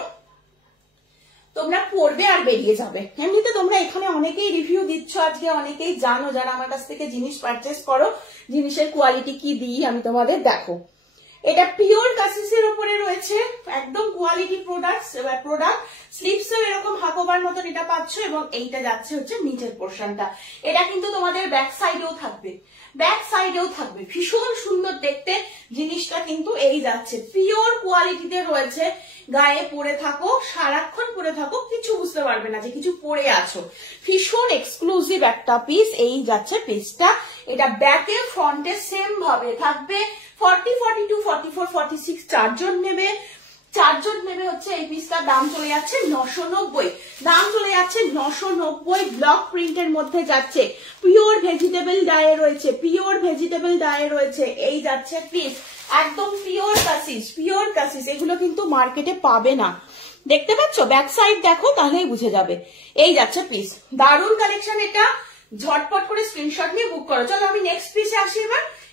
তোমরা পরবে আর বেরিয়ে যাবে। এমনিতে তোমরা এখানে অনেকেই রিভিউ দিচ্ছ আজকে, অনেকেই জানো যারা আমার কাছ থেকে জিনিস পারচেস করো, জিনিসের কোয়ালিটি কি দিই আমি তোমাদের। দেখো, এটা পিওর কাসিসের উপরে রয়েছে, একদম কোয়ালিটি প্রোডাক্ট। স্লিপসেও এরকম হাকোবার মতন এটা পাচ্ছ, এবং এইটা যাচ্ছে হচ্ছে নিচের পোর্শনটা। এটা কিন্তু তোমাদের ব্যাক সাইডেও থাকবে, ভীষণ সুন্দর দেখতে জিনিসটা। কিন্তু এই যাচ্ছে পিওর কোয়ালিটিতে রয়েছে। গায়ে পরে থাকো, সারাক্ষণ পরে থাকো, কিছু বুঝতে পারবে না যে কিছু পরে আছো। ভীষণ এক্সক্লুসিভ একটা পিস। এই যাচ্ছে পিসটা। এটা ব্যাকে ফ্রন্টে সেম ভাবে থাকবে। 40, 42, 44, 46 চারজন নেবে। চারজন নেবে হচ্ছে এই পিসটার দাম চলে যাচ্ছে 990, দাম চলে যাচ্ছে 990। ব্লক প্রিন্টের মধ্যে যাচ্ছে, পিওর ভেজিটেবল ডায়ে রয়েছে, পিওর ভেজিটেবল ডায়ে রয়েছে। এই যাচ্ছে পিস, একদম পিওর কাসিস, এগুলো কিন্তু মার্কেটে পাবে না। দেখতে পাচ্ছ ব্যাক সাইড দেখো, তাহলেই বুঝে যাবে। এই যাচ্ছে পিস, দারুণ কালেকশন এটা, ঝটপট করে স্ক্রিনশট নিয়ে বুক করো। চলো আমি নেক্সট পিসে আসি।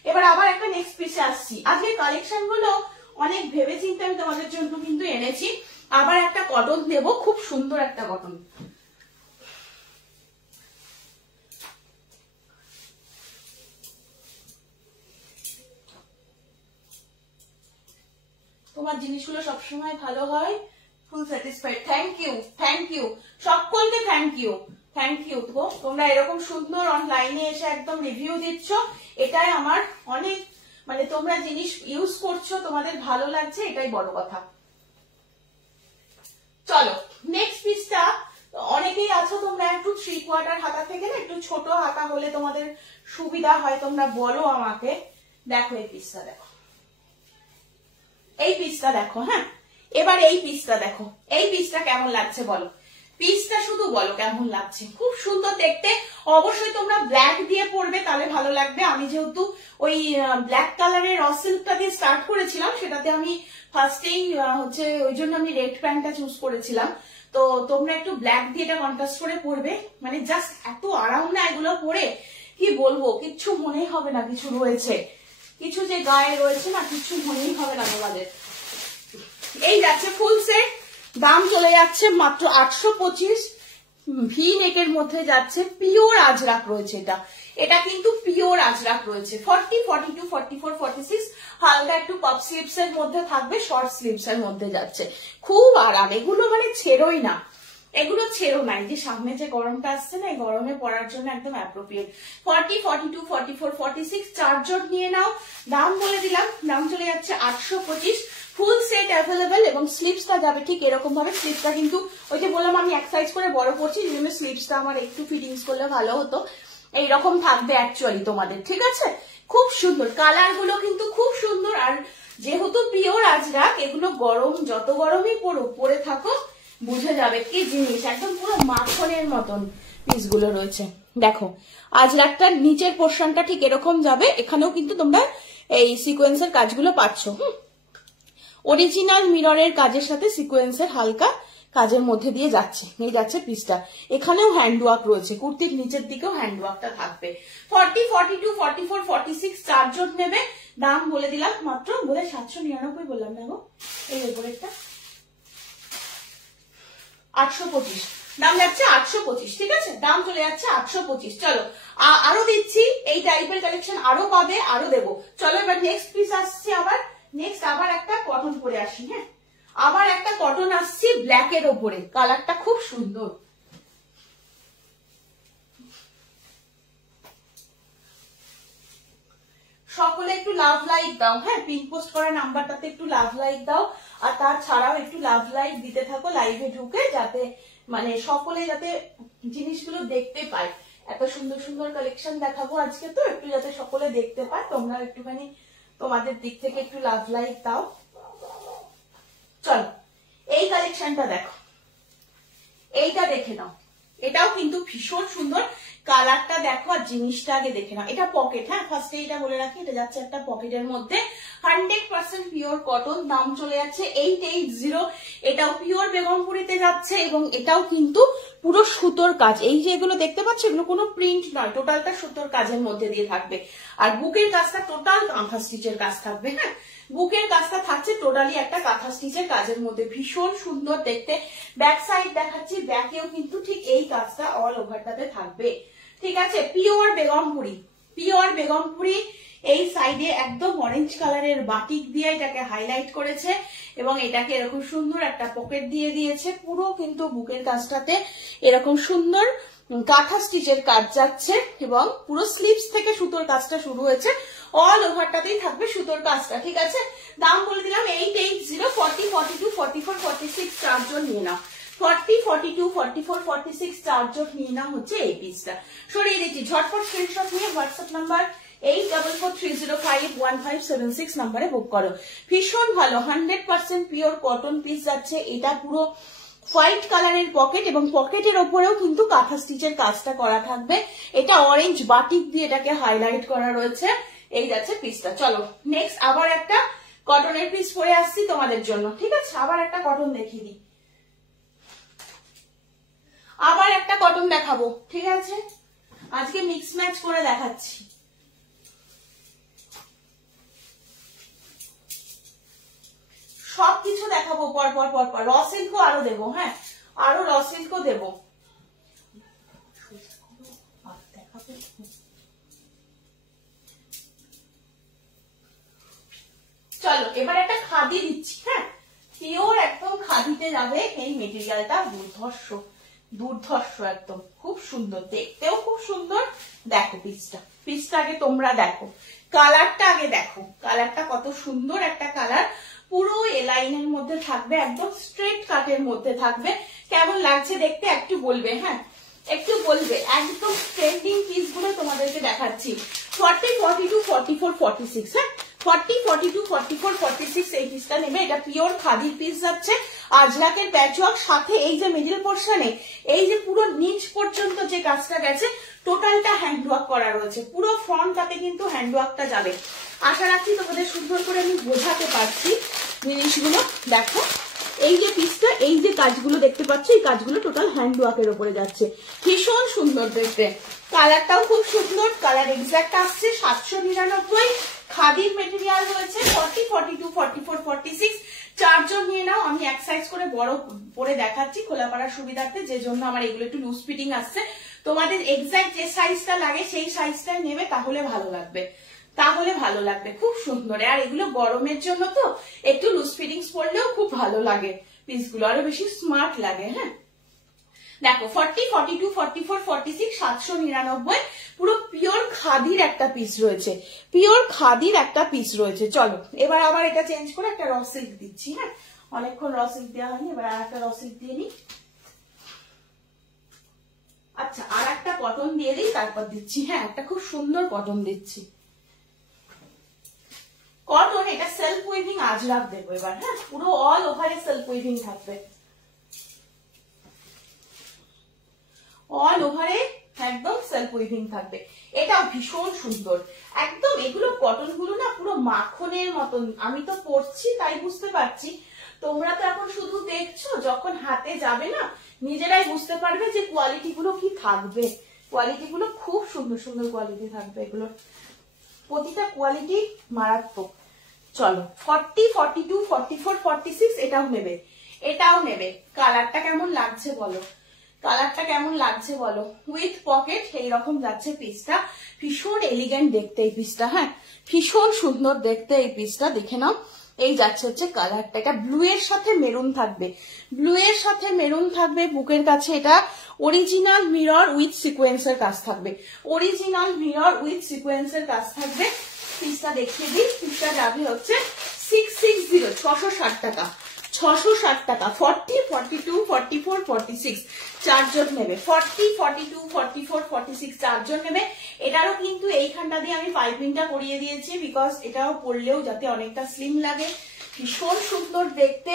এবার আবার একটা নেক্সট পিসে আসছি। আজকে কালেকশন গুলো অনেক ভেবে চিন্তে আমি তোমাদের জন্য কিন্তু এনেছি। আবার একটা কটন দেব, খুব সুন্দর একটা কটন। তোমার জিনিসগুলো সবসময় ভালো হয়, ফুল স্যাটিসফাইড। থ্যাংক ইউ সকলকে, থ্যাংক ইউ তো তোমরা এরকম সুন্দর অনলাইনে এসে একদম রিভিউ দিচ্ছ, এটাই আমার অনেক, মানে তোমরা জিনিস ইউজ করছো, তোমাদের ভালো লাগছে, এটাই বড় কথা। চলো নেক্সট পিসটা, অনেকেই আছো তোমরা একটু 3/4 হাতা থেকে না একটু ছোট হাতা হলে তোমাদের সুবিধা হয়, তোমরা বলো আমাকে। দেখো এই পিসটা দেখো, এই পিসটা দেখো। হ্যাঁ, এবার এই পিসটা দেখো, এই পিসটা কেমন লাগছে বলো, পিসটা শুধু বলো কেমন লাগছে। খুব সুন্দর দেখতে, অবশ্যই তোমরা ব্ল্যাক দিয়ে পরবে তাহলে ভালো লাগবে। আমি যেহেতু ওই ব্ল্যাক কালারের র সিল্কটা দিয়ে স্টার্ট করেছিলাম, সেটাতে আমি ফার্স্টেই হচ্ছে ওই জন্য আমি রেড প্যান্টটা চুজ করেছিলাম। তো তোমরা একটু ব্ল্যাক দিয়ে এটা কন্ট্রাস্ট করে পরবে, মানে জাস্ট এত আরাম না এগুলো পরে, কি বলবো, কিচ্ছু মনেই হবে না কিছু রয়েছে, কিছু যে গায়ে রয়েছে না, কিছু মনেই হবে না তোমাদের। এই যাচ্ছে ফুল সেট, দাম চলে যাচ্ছে মাত্র 825। ভি নেকের মধ্যে যাচ্ছে, পিওর আজরাক রয়েছে এটা, এটা কিন্তু পিওর আজরাক রয়েছে। 40, 42, 44, 46 হালকা একটু পাপ স্লিভস এর মধ্যে থাকবে, শর্ট স্লিভস এর মধ্যে যাচ্ছে, খুব আরাম। এগুলো মানে ছেড়োই না, এগুলো ছেড়ো না। এই যে সামনে যে গরমটা আসছে না, এই গরমে পরার জন্য একদম অ্যাপ্রোপ্রিয়েট। 40, 42, 44, 46 চারজন নিয়ে নাও। দাম বলে দিলাম, দাম চলে যাচ্ছে 825। ফুল সেট অ্যাভেলেবেল এবং স্লিভসটা যাবে ঠিক এরকম ভাবে। স্লিভসটা কিন্তু ওই যে বললাম আমি এক সাইজ করে বড় করছি, যেজন্য স্লিভসটা আমার একটু ফিটিংস করলে ভালো হতো। এইরকম থাকবে অ্যাকচুয়ালি তোমাদের, ঠিক আছে? খুব সুন্দর কালার গুলো কিন্তু খুব সুন্দর। আর যেহেতু পিওর আজরাক, এগুলো গরম, যত গরমই পরে থাকো বুঝে যাবে কি জিনিস, একদম পুরো মাখনের মতন পিসগুলো রয়েছে। দেখো আজরাকটার নিচের পোর্শনটা ঠিক এরকম যাবে, এখানেও কিন্তু তোমরা এই সিকোয়েন্সের কাজগুলো পাচ্ছ। অরিজিনাল মিররের কাজের সাথে সিকোয়েন্সের হালকা কাজের মধ্যে দিয়ে যাচ্ছে, নিয়ে যাচ্ছে পিসটা। এখানেও হ্যান্ডওয়ার্ক রয়েছে, কুর্তির নিচের দিকেও হ্যান্ডওয়ার্কটা থাকবে। 40, 42, 44, 46 চারজন নেবে। দাম বলে দিলাম মাত্র, বলে 799 বললাম না গো, এই উপরেরটা 825, দাম যাচ্ছে 825, ঠিক আছে? দাম চলে যাচ্ছে 825। চলো আরো দিচ্ছি, এই টাইপের কালেকশন আরো পাবে, আরো দেবো। চলো এবার নেক্সট পিস আসছে, আবার একটা কটন পরে আসি। হ্যাঁ, আবার একটা কটন আসছি ব্ল্যাক এর ওপরে, কালারটা খুব সুন্দর। সকলে একটু লাভ লাইক দাও। হ্যাঁ, পিন পোস্ট করা নাম্বারটাতে একটু লাভ লাইক দাও, আর তার ছাড়াও একটু লাভ লাইক দিতে থাকো লাইভে ঢুকে, যাতে মানে সকলে যাতে জিনিসগুলো দেখতে পায়। এত সুন্দর সুন্দর কালেকশন দেখাবো আজকে, তো একটু যাতে সকলে দেখতে পায়, তোমরা একটুখানি তোমাদের দিক থেকে একটু লাভ লাইক দাও। চলো এই কালেকশনটা দেখো, এইটা দেখে নাও, এটাও কিন্তু ভীষণ সুন্দর। কালারটা দেখো আর জিনিসটা আগে দেখে নাও। এটা পকেট, হ্যাঁ ফার্স্টে এটা বলে রাখি, এটা যাচ্ছে একটা পকেটের মধ্যে, 100% পিওর কটন। দাম চলে যাচ্ছে 880। এটাও পিওর বেগমপুরিতে যাচ্ছে এবং এটাও কিন্তু পুরো সুতোর কাজ। এই যে এগুলো দেখতে পাচ্ছ, এগুলো কোনো প্রিন্ট নয়, টোটালটা সুতোর কাজের মধ্যে দিয়ে থাকবে। আর বুকের কাজটা টোটাল কাঁথা স্টিচের কাজ থাকবে। হ্যাঁ, বুকের কাজটা থাকছে টোটালি একটা কাঁথা স্টিচের কাজের মধ্যে, ভীষণ সুন্দর দেখতে। ব্যাক সাইড দেখাচ্ছি, ব্যাকেও কিন্তু ঠিক এই কাজটা অল ওভারটাতে থাকবে, ঠিক আছে? Pure Begumpuri, pure Begumpuri. এই সাইডে একদম অরেঞ্জ কালারের বাটিক দিয়ে এটাকে হাইলাইট করেছে এবং এটাকে এরকম সুন্দর একটা পকেট দিয়ে দিয়েছে। পুরো কিন্তু বুকের কাজটাতে এরকম সুন্দর কাঁথা স্টিচের কাজ যাচ্ছে এবং পুরো স্লিভস থেকে সুতোর কাজটা শুরু হয়েছে, অল ওভারটাতেই থাকবে সুতোর কাজটা, ঠিক আছে? দাম বলে দিলাম 880। 40, 42, 44, 46 চারজন নিয়ে নাও। 40, 42, 44, 46 চারজন নিয়ে নাও হচ্ছে এই পিসটা। সরিয়ে দিচ্ছি, ঝটপট স্ক্রিনশট নিয়ে হোয়াটসঅ্যাপ নাম্বার 8443051576 নাম্বারে বুক করো। ভীষণ ভালো 100% পিওর কটন পিস যাচ্ছে। এটা পুরো হোয়াইট কালারের পকেট এবং পকেটের ওপরেও কিন্তু কাঁথা স্টিচের কাজটা করা থাকবে। এটা অরেঞ্জ বাটিক দিয়ে এটাকে হাইলাইট করা রয়েছে। এই যাচ্ছে পিসটা। চলো নেক্সট আবার একটা কটনের পিস পরে আসছি তোমাদের জন্য, ঠিক আছে? আবার একটা কটন দেখিয়ে দিই, আবার একটা কটন দেখাবো, ঠিক আছে? আজকে মিক্স ম্যাচ করে দেখাচ্ছি। সবকিছু দেখাবো পর পর পর পর। র সিল্কও আরো দেবো, হ্যাঁ আরো র সিল্কও দেবো। চলো এবার একটা খাদি দিচ্ছি, হ্যাঁ পিওর একদম খাদিতে যাবে এই মেটেরিয়ালটা। দুর্ধর্ষ দুর্ধর্ষ একদম, খুব সুন্দর, দেখতেও খুব সুন্দর। দেখো পিসটা, পিসটা আগে তোমরা দেখো, কালারটা আগে দেখো, কালারটা কত সুন্দর একটা কালার। পুরো এলাইনের মধ্যে থাকবে, একদম স্ট্রেট কাটের মধ্যে থাকবে। কেমন লাগছে দেখতে একটু বলবে, হ্যাঁ একটু বলবে। একদম ট্রেন্ডিং পিস গুলো তোমাদেরকে দেখাচ্ছি। 40, 42, 44, 46, হ্যাঁ 40, 42, 44, 46 এই পিসটা নেবে। এটা পিওর খাদির পিস যাচ্ছে। আজরাকের প্যাচওয়ার্ক, সাথে এই যে মিডল পোর্শনে এই যে পুরো নিচ পর্যন্ত যে কাজটা গেছে টোটালটা হ্যান্ডওয়ার্ক করা রয়েছে। পুরো ফ্রন্টটাতে কিন্তু হ্যান্ডওয়ার্কটা যাবে। আশা রাখছি তোমাদের সুন্দর করে আমি বোঝাতে পারছি জিনিসগুলো। দেখো এই যে পিসটা, এই যে কাজগুলো দেখতে পাচ্ছ, এই কাজগুলো টোটাল হ্যান্ডওয়ার্কের উপরে যাচ্ছে। ভীষণ সুন্দর দেখতে, কালারটাও খুব সুন্দর। কালার এক্সাক্ট আসছে 799। খাদির মেটেরিয়াল রয়েছে। 40, 42, 44, 46 চারজন নিয়ে নাও। আমি এক সাইজ করে বড় পরে দেখাচ্ছি খোলা পাড়ার সুবিধার্থে, যে জন্য আমার এগুলো একটু লুজ ফিটিং আসছে। তোমাদের এক্সাক্ট যে সাইজটা লাগে সেই সাইজটাই নেবে, তাহলে ভালো লাগবে, তাহলে ভালো লাগবে। খুব সুন্দর। আর এগুলো গরমের জন্য তো একটু লুজ ফিটিংস পরলেও খুব ভালো লাগে, পিসগুলো আরো বেশি স্মার্ট লাগে। হ্যাঁ দেখো 40, 42, 44, 46 799। পুরো পিওর খাদির একটা পিস রয়েছে, পিওর খাদির একটা পিস রয়েছে। চলো এবার আবার এটা চেঞ্জ করে একটা র সিল্ক দিচ্ছি, হ্যাঁ অনেকক্ষণ র সিল্ক দেওয়া হয়নি, এবার আর একটা র সিল্ক দিয়ে নিই। আচ্ছা আর একটা কটন দিয়ে দিই, তারপর দিচ্ছি, হ্যাঁ একটা খুব সুন্দর কটন দিচ্ছি। কটন, এটা সেলফ উইভিং আজরাক দেবো এবার, হ্যাঁ পুরো অল ওভারে সেলফ উইভিং থাকবে, অল ওভারে একদম সেলফ উইভিং থাকবে। এটাও ভীষণ সুন্দর একদম। এগুলো কটন গুলো না পুরো মাখনের মতন, আমি তো পরছি তাই বুঝতে পারছি। তোমরা তো এখন শুধু দেখছো, যখন হাতে যাবে না নিজেরাই বুঝতে পারবে যে কোয়ালিটি গুলো কি থাকবে। কোয়ালিটি গুলো খুব সুন্দর সুন্দর কোয়ালিটি থাকবে, এগুলো প্রতিটা কোয়ালিটি মারাত্মক। চলো 40, 42, 44, 46 এটাও নেবে, এটাও নেবে। কালারটা কেমন লাগছে বলো, কালারটা কেমন লাগছে বলো। উইথ পকেট এইরকম যাচ্ছে পিসটা। ভীষণ এলিগেন্ট দেখতে এই পিসটা, হ্যাঁ ভীষণ সুন্দর দেখতে এই পিসটা। দেখে নাও এই যাচ্ছে হচ্ছে কালারটা। এটা ব্লু এর সাথে মেরুন থাকবে, ব্লু এর সাথে মেরুন থাকবে। বুকের কাছে এটা অরিজিনাল মিরর উইথ সিকোয়েন্সের কাজ থাকবে, অরিজিনাল মিরর উইথ সিকোয়েন্সের কাজ থাকবে। পিসটা দেখিয়ে দিই, পিসটা যাবে হচ্ছে 660, 660 টাকা, 660 টাকা। 40, 42, 44, 46 চারজন নেবে। 40, 42, 44, 46 চারজন নেবে। এটারও কিন্তু এইখানটা দিয়ে আমি পাইপিংটা করিয়ে দিয়েছি, বিকজ এটাও পরলেও যাতে অনেকটা স্লিম লাগে, ভীষণ সুন্দর দেখতে।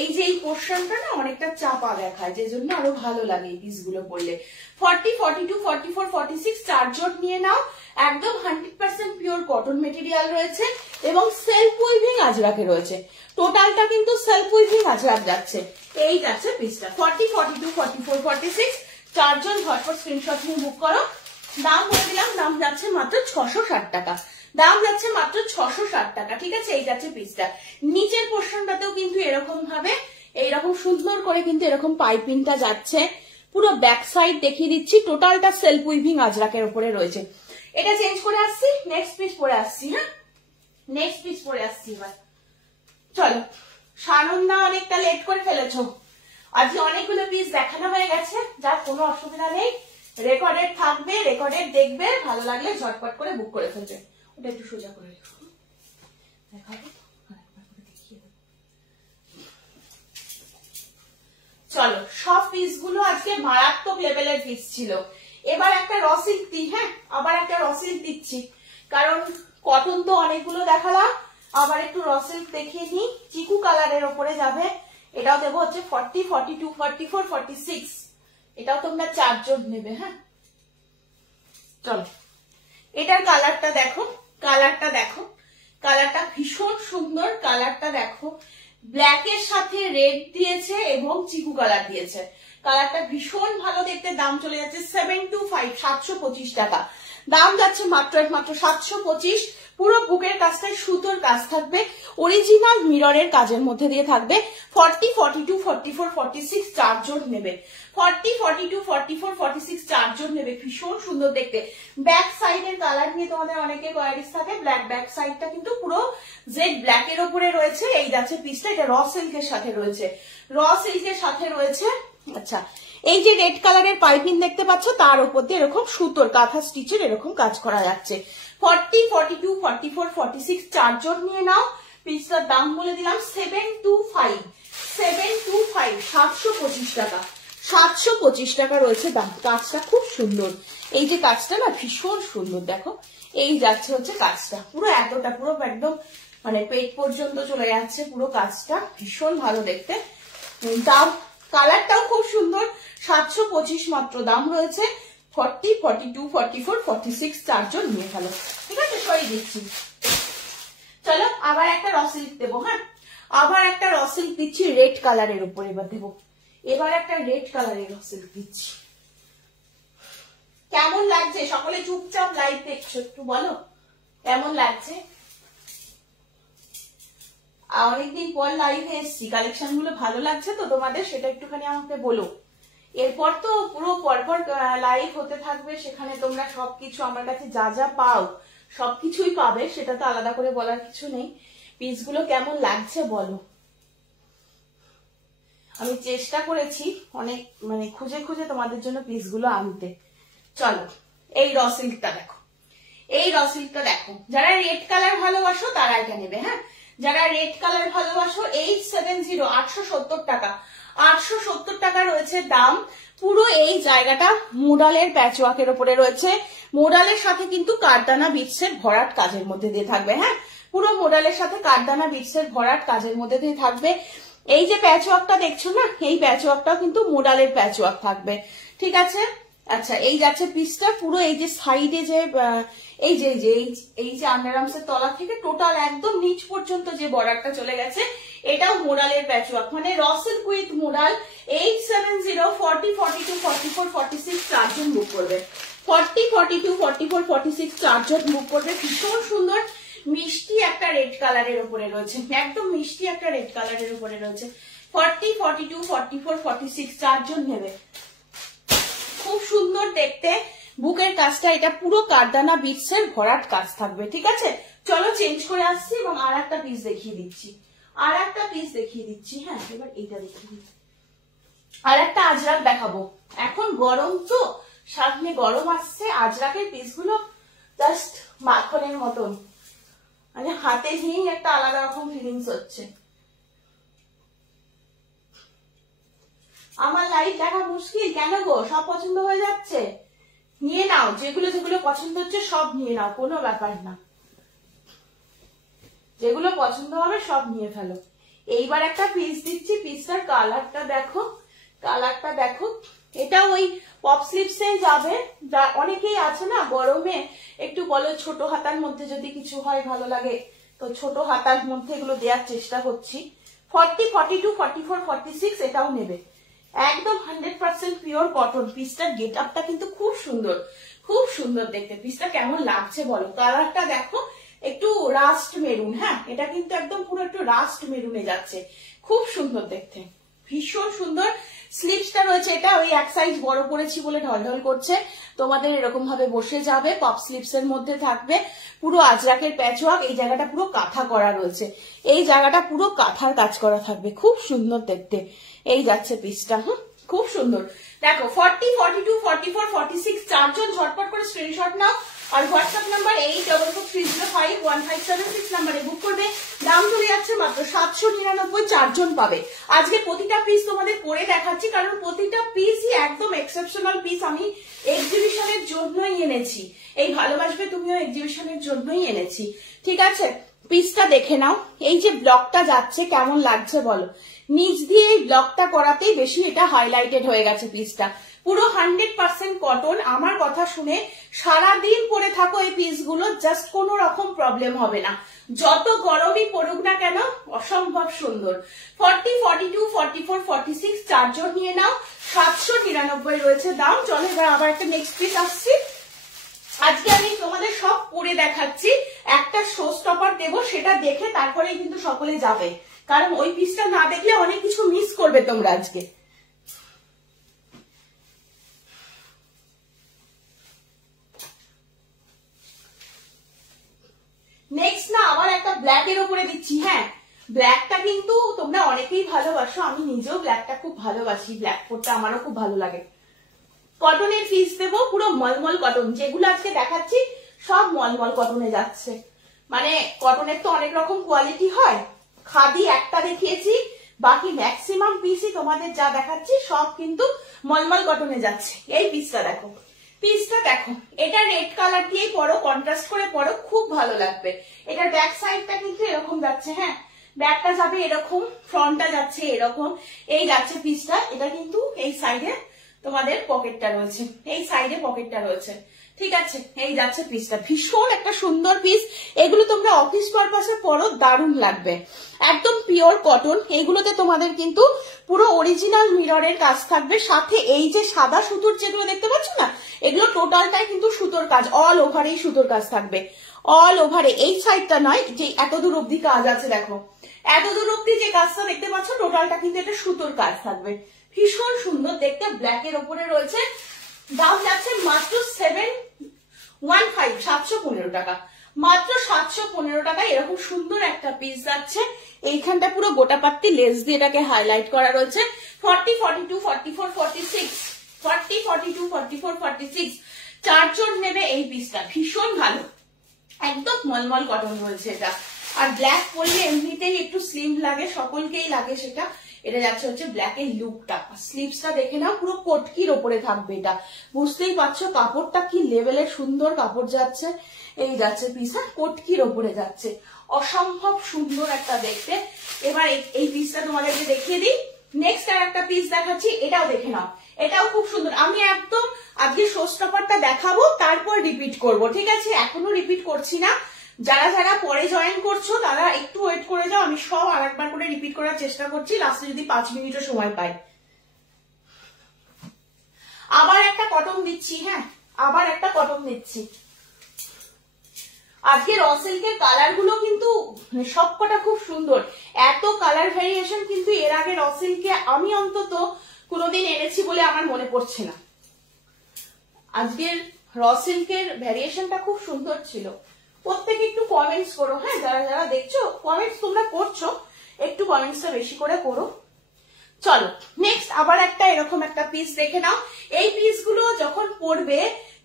এই যে এই পোর্শনটা না অনেকটা চাপা দেখায়, যে জন্য আরো ভালো লাগে এই পিসগুলো পরলে। 40, 42, 44, 46 চারজন নিয়ে নাও। একদম 100% পিওর কটন মেটেরিয়াল রয়েছে এবং সেলফ উইভিং আজরাকে রয়েছে। টোটালটা কিন্তু সেলফ উইভিং আজরাক যাচ্ছে। এই যাচ্ছে পিসটা 40, 42, 44, 46 চারজন ঝটপট স্ক্রিনশট নিয়ে বুক করো। দাম বলে দিলাম, দাম যাচ্ছে মাত্র 660 টাকা, দাম যাচ্ছে মাত্র 660 টাকা, ঠিক আছে? এই যাচ্ছে পিসটা। নিচের পোর্শনটাতেও কিন্তু এরকম ভাবে এইরকম সুন্দর করে কিন্তু এরকম পাইপিংটা যাচ্ছে। পুরো ব্যাক সাইড দেখিয়ে দিচ্ছি, টোটালটা সেলফ উইভিং আজরাকের উপরে রয়েছে। এটা চেঞ্জ করে আসছি, নেক্সট পিস পরে আসছি, হ্যাঁ নেক্সট পিস পরে আসছি এবার। চলো সানন্দা অনেকটা লেট করে ফেলেছো, আজকে অনেকগুলো পিস দেখানো হয়ে গেছে, যার কোনো অসুবিধা নেই। রেকর্ডেড থাকবে, রেকর্ডেড দেখবে, ভালো লাগলে ঝটপট করে বুক করে ফেলবে। ওটা একটু সোজা করে রেখো, দেখাবো দেখিয়ে দেবো। চলো সব পিস গুলো আজকে মারাত্মক লেভেলের পিস ছিল। এবার একটা র সিল্ক দিই, হ্যাঁ আবার একটা র সিল্ক দিচ্ছি। কারণ কটন তো অনেকগুলো দেখালাম, আবার একটু র সিল্ক দেখিয়ে নিই। চিকু কালারের ওপরে যাবে, এটাও দেবো হচ্ছে 40, 42, 44, 46। এটাও তোমরা 4 জন নেবে। হ্যাঁ চলো, এটার কালারটা দেখো, কালারটা দেখো, কালারটা ভীষণ সুন্দর। কালারটা দেখো, ব্ল্যাকের সাথে রেড দিয়েছে এবং চিকু কালার দিয়েছে। কালারটা ভীষণ ভালো দেখতে। দাম চলে যাচ্ছে 725, 725 টাকা। দাম যাচ্ছে মাত্র 725। পুরো বুকের কাজটায় সুতোর কাজ থাকবে, অরিজিনাল মিররের কাজের মধ্যে দিয়ে থাকবে। 40, 42, 44, 46 4 জন নেবে। 40, 42, 44, 46 4 জন নেবে। ভীষণ সুন্দর দেখতে। ব্যাক সাইডের কালার নিয়ে তোমাদের অনেকের কোয়ারিজ থাকে। ব্যাক সাইডটা কিন্তু পুরো জেড ব্ল্যাক এর উপরে রয়েছে। এই যাচ্ছে পিসটা, এটা র সিল্কের সাথে রয়েছে, র সিল্কের সাথে রয়েছে। আচ্ছা, এই যে রেড কালারের পাইপিং দেখতে পাচ্ছ, তার উপর দিয়ে এরকম সুতোর কাঁথা স্টিচের এরকম কাজ করা যাচ্ছে। 40, 42, 44, 46 4 জন নিয়ে নাও। পিসটার দাম বলে দিলাম 725, 725, 725 টাকা। 725 টাকা রয়েছে দাম। কাজটা খুব সুন্দর, এই যে কাজটা না ভীষণ সুন্দর। দেখো, এই যাচ্ছে হচ্ছে কাজটা পুরো এতটা, পুরো একদম মানে পেট পর্যন্ত চলে যাচ্ছে পুরো কাজটা। ভীষণ ভালো দেখতে। দাম, কালারটাও খুব সুন্দর। 725 মাত্র দাম রয়েছে। 40, 42, 44, 46 4 জন নিয়ে ফেলো। ঠিক আছে, সরিয়ে দিচ্ছি। চলো আবার একটা র সিল্ক দেবো। হ্যাঁ, আবার একটা র সিল্ক দিচ্ছি রেড কালারের উপর। এবার দেবো, এবার একটা রেড কালারের র সিল্ক দিচ্ছি। কেমন লাগছে? সকলে চুপচাপ লাইভ দেখছো, একটু বলো কেমন লাগছে। অনেকদিন পর লাইভে এসছি, কালেকশন গুলো ভালো লাগছে তো তোমাদের, সেটা একটুখানি আমাকে বলো। এরপর তো পুরো পরপর লাইভ হতে থাকবে, সেখানে তোমরা সবকিছু আমার কাছে যা যা পাও সবকিছুই পাবে, সেটা তো আলাদা করে বলার কিছু নেই। পিসগুলো কেমন লাগছে বলো। আমি চেষ্টা করেছি অনেক মানে খুঁজে খুঁজে তোমাদের জন্য পিসগুলো আনতে। চলো, এই র সিল্কটা দেখো, এই র সিল্কটা দেখো। যারা রেড কালার ভালোবাসো তারা এটা নেবে। হ্যাঁ, যারা রেড কালার ভালোবাসো 870, 870 টাকা। 870 টাকা রয়েছে দাম। পুরো এই জায়গাটা মোডালের প্যাচওয়ার্কের উপরে রয়েছে। মোডালের সাথে কিন্তু কারদানা বিটসের ভরাট কাজের মধ্যে দিয়ে থাকবে। হ্যাঁ, পুরো মোডালের সাথে কারদানা বিটসের ভরাট কাজের মধ্যে দিয়ে থাকবে। এই যে প্যাচওয়ার্কটা দেখছো না, এই প্যাচওয়ার্কটাও কিন্তু মোডালের প্যাচওয়ার্ক থাকবে। ঠিক আছে। আচ্ছা, এই যাচ্ছে পিসটা পুরো, এই যে সাইডে যে এই যে আন্ডারআর্মস এর তলা থেকে টোটাল একদম নিচ পর্যন্ত যে বর্ডারটা চলে গেছে, এটাও মোডালের প্যাচওয়ার্ক, মানে র সিল্ক উইথ মোডাল। 870, 40, 42, 44, 46 4 জন বুক করবে। 40, 42, 44, 46 4 জন বুক করবে। ভীষণ সুন্দর মিষ্টি একটা রেড কালারের উপরে রয়েছে, একদম মিষ্টি একটা রেড কালারের উপরে রয়েছে। 40, 42, 44, 46 4 জন নেবে। খুব সুন্দর দেখতে বুকের কাজটা, এটা পুরো কারদানা বিটসের ভরাট কাজ থাকবে। ঠিক আছে, চলো চেঞ্জ করে আসছি এবং আর একটা পিস দেখিয়ে দিচ্ছি, আর একটা পিস দেখিয়ে দিচ্ছি। হ্যাঁ, এবার এইটা দেখিয়ে দিচ্ছি। আর একটা আজরাক দেখাবো। এখন গরম তো, সামনে গরম আসছে, আজরাকের পিসগুলো জাস্ট মাখনের মতন, মানে হাতে নিয়েই একটা আলাদা রকম ফিলিংস হচ্ছে। আমার লাইভ দেখা মুশকিল কেন গো? সব পছন্দ হয়ে যাচ্ছে, নিয়ে নাও। যেগুলো যেগুলো পছন্দ হচ্ছে সব নিয়ে নাও, কোনো ব্যাপার না। যেগুলো পছন্দ হবে সব নিয়ে ফেলো। এইবার একটা পিস দিচ্ছি, পিসটার কালারটা দেখো, কালারটা দেখো। এটা ওই পপ স্লিপসে যাবে। অনেকেই আছে না গরমে একটু বলো ছোট হাতার মধ্যে যদি কিছু হয় ভালো লাগে, তো ছোট হাতার মধ্যে এগুলো দেওয়ার চেষ্টা করছি। 40, 42, 44, 46 এটাও নেবে। একদম 100% পিওর কটন। পিসটার গেট আপটা কিন্তু খুব সুন্দর, খুব সুন্দর দেখতে। পিসটা কেমন লাগছে বলো। কালারটা দেখো, একটু রাস্ট মেরুন। হ্যাঁ, এটা কিন্তু একদম পুরো একটু রাস্ট মেরুনে যাচ্ছে, খুব সুন্দর দেখতে, ভীষণ সুন্দর। স্লিভসটা রয়েছে, এটা ওই এক সাইজ বড় করেছি বলে ঢলঢল করছে, তোমাদের এরকম ভাবে বসে যাবে। পপ স্লিভস এর মধ্যে থাকবে পুরো আজরাকের প্যাচওয়ার্ক। এই জায়গাটা পুরো কাঁথা করা রয়েছে, এই জায়গাটা পুরো কাঁথার কাজ করা থাকবে, খুব সুন্দর দেখতে। এই যাচ্ছে পিসটা। হ্যাঁ, খুব সুন্দর দেখো। 40, 42, 44, 46 4 জন ঝটপট করে স্ক্রিনশট নাও আর হোয়াটসঅ্যাপ নাম্বার 8443051576 নাম্বারে বুক করবে। দাম চলে যাচ্ছে মাত্র 799, 4 জন পাবে। আজকে প্রতিটা পিস তোমাদের পরে দেখাচ্ছি, কারণ প্রতিটা পিসই একদম এক্সেপশনাল পিস আমি এক্সিবিশনের জন্যই এনেছি। এই ভালোবাসবে তুমিও এক্সিবিশনের জন্যই এনেছি। ঠিক আছে, পিসটা দেখে নাও। এই যে ব্লকটা যাচ্ছে কেমন লাগছে বলো, নিচ দিয়ে এই ব্লকটা করাতেই বেশি এটা হাইলাইটেড হয়ে গেছে পিসটা। পুরো 100% কটন। আমার কথা শুনে সারাদিন পরে থাকো এই পিসগুলো, জাস্ট কোনো রকম প্রবলেম হবে না, যত গরমই পড়ুক না কেন অসম্ভব সুন্দর। 40, 42, 44, 46 চারজন নিয়ে নাও, 799 রয়েছে দাম। চলো এবার আবার একটা নেক্সট পিস আসছি। আজকে আমি তোমাদের সব পরে দেখাচ্ছি, একটা শো স্টপার দেবো, সেটা দেখে তারপরে কিন্তু সকলে যাবে, কারণ ওই পিসটা না দেখলে অনেক কিছু মিস করবে তোমরা আজকে। নেক্সট না আবার একটা ব্ল্যাক এর উপরে দিচ্ছি। হ্যাঁ, ব্ল্যাকটা কিন্তু তোমরা অনেকেই ভালোবাসো, আমি নিজেও ব্ল্যাকটা খুব ভালোবাসি, ব্ল্যাক পরতে আমারও খুব ভালো লাগে। কটনের পিস দেবো, পুরো মলমল কটন। যেগুলো আজকে দেখাচ্ছি সব মলমল কটনে যাচ্ছে। মানে কটনের তো অনেক রকম কোয়ালিটি হয়, খাদি একটা দেখিয়েছি, বাকি ম্যাক্সিমাম পিসই তোমাদের যা দেখাচ্ছি সব কিন্তু মলমল কটনে যাচ্ছে। এই পিসটা দেখো, পিসটা দেখো, এটা রেড কালার দিয়ে পরো, কন্ট্রাস্ট করে পরো, খুব ভালো লাগবে। এটা ব্যাক সাইডটা কিন্তু এরকম যাচ্ছে। হ্যাঁ, ব্যাকটা যাবে এরকম, ফ্রন্টটা যাচ্ছে এরকম, এই যাচ্ছে পিসটা। এটা কিন্তু এই সাইডে তোমাদের পকেটটা রয়েছে, এই সাইডে পকেটটা রয়েছে। ঠিক আছে, এই যাচ্ছে পিসটা, ভীষণ একটা সুন্দর পিস। এগুলো তোমরা অফিস পারপাসে পরো, দারুণ লাগবে। একদম পিওর কটন। এইগুলোতে তোমাদের কিন্তু পুরো অরিজিনাল মিররের কাজ থাকবে, সাথে এই যে সাদা সুতোর যেগুলো দেখতে পাচ্ছ না, এগুলো টোটালটাই কিন্তু সুতোর কাজ, অল ওভারেই সুতোর কাজ থাকবে, অল ওভারে। এই সাইডটা নয়, যে এতদূর অব্দি কাজ আছে দেখো, এতদূর অব্দি যে কাজটা দেখতে পাচ্ছ টোটালটা কিন্তু এটা সুতোর কাজ থাকবে, ভীষণ সুন্দর দেখতে। ব্ল্যাক এর ওপরে রয়েছে, দাম যাচ্ছে মাত্র 715 টাকা, মাত্র 715 টাকায় এরকম সুন্দর একটা পিস যাচ্ছে। এইখানটা পুরো গোটা পাত্তি লেস দিয়ে এটাকে হাইলাইট করা রয়েছে। 40, 42, 44, 46, 40, 42, 44, 46 চারজন নেবে এই পিসটা, ভীষণ ভালো, একদম মলমল কটন রয়েছে এটা। আর ব্ল্যাক পরলে এমনিতেই একটু স্লিম লাগে, সকলকেই লাগে সেটা। এটা যাচ্ছে হচ্ছে ব্ল্যাক এর লুকটা। স্লিভসটা দেখে নাও, পুরো কটকির ওপরে থাকবে এটা, বুঝতেই পারছো কাপড়টা কি লেভেলের সুন্দর কাপড় যাচ্ছে। এই যাচ্ছে পিসটা, কটকির ওপরে যাচ্ছে, অসম্ভব সুন্দর একটা দেখতে। এবার এই পিসটা তোমাদেরকে দেখিয়ে দিই। নেক্সট আর একটা পিস দেখাচ্ছি, এটাও দেখে নাও, এটাও খুব সুন্দর। আমি একদম আজকে শো স্টপারটা দেখাবো, তারপর রিপিট করব, ঠিক আছে? এখনো রিপিট করছি না। যারা যারা পরে জয়েন করছো তারা একটু ওয়েট করে যাও, আমি সব আরেকবার করে রিপিট করার চেষ্টা করছি, লাস্টে যদি 5 মিনিটও সময় পাই। আবার একটা কটন দিচ্ছি, হ্যাঁ আবার একটা কটন দিচ্ছি। আজকে র সিল্কের কালার গুলো কিন্তু সবকটা খুব সুন্দর, এত কালার ভ্যারিয়েশন কিন্তু এর আগে র সিল্কে আমি অন্তত কোনোদিন এনেছি বলে আমার মনে পড়ছে না। আজকের র সিল্কের ভ্যারিয়েশনটা খুব সুন্দর ছিল। প্রত্যেকে একটু কমেন্টস করো, হ্যাঁ যারা যারা দেখছো কমেন্টস তোমরা করছো, একটু কমেন্টসটা বেশি করে করো। চলো নেক্সট আবার একটা এরকম একটা পিস দেখে নাও। এই পিসগুলো যখন পরবে,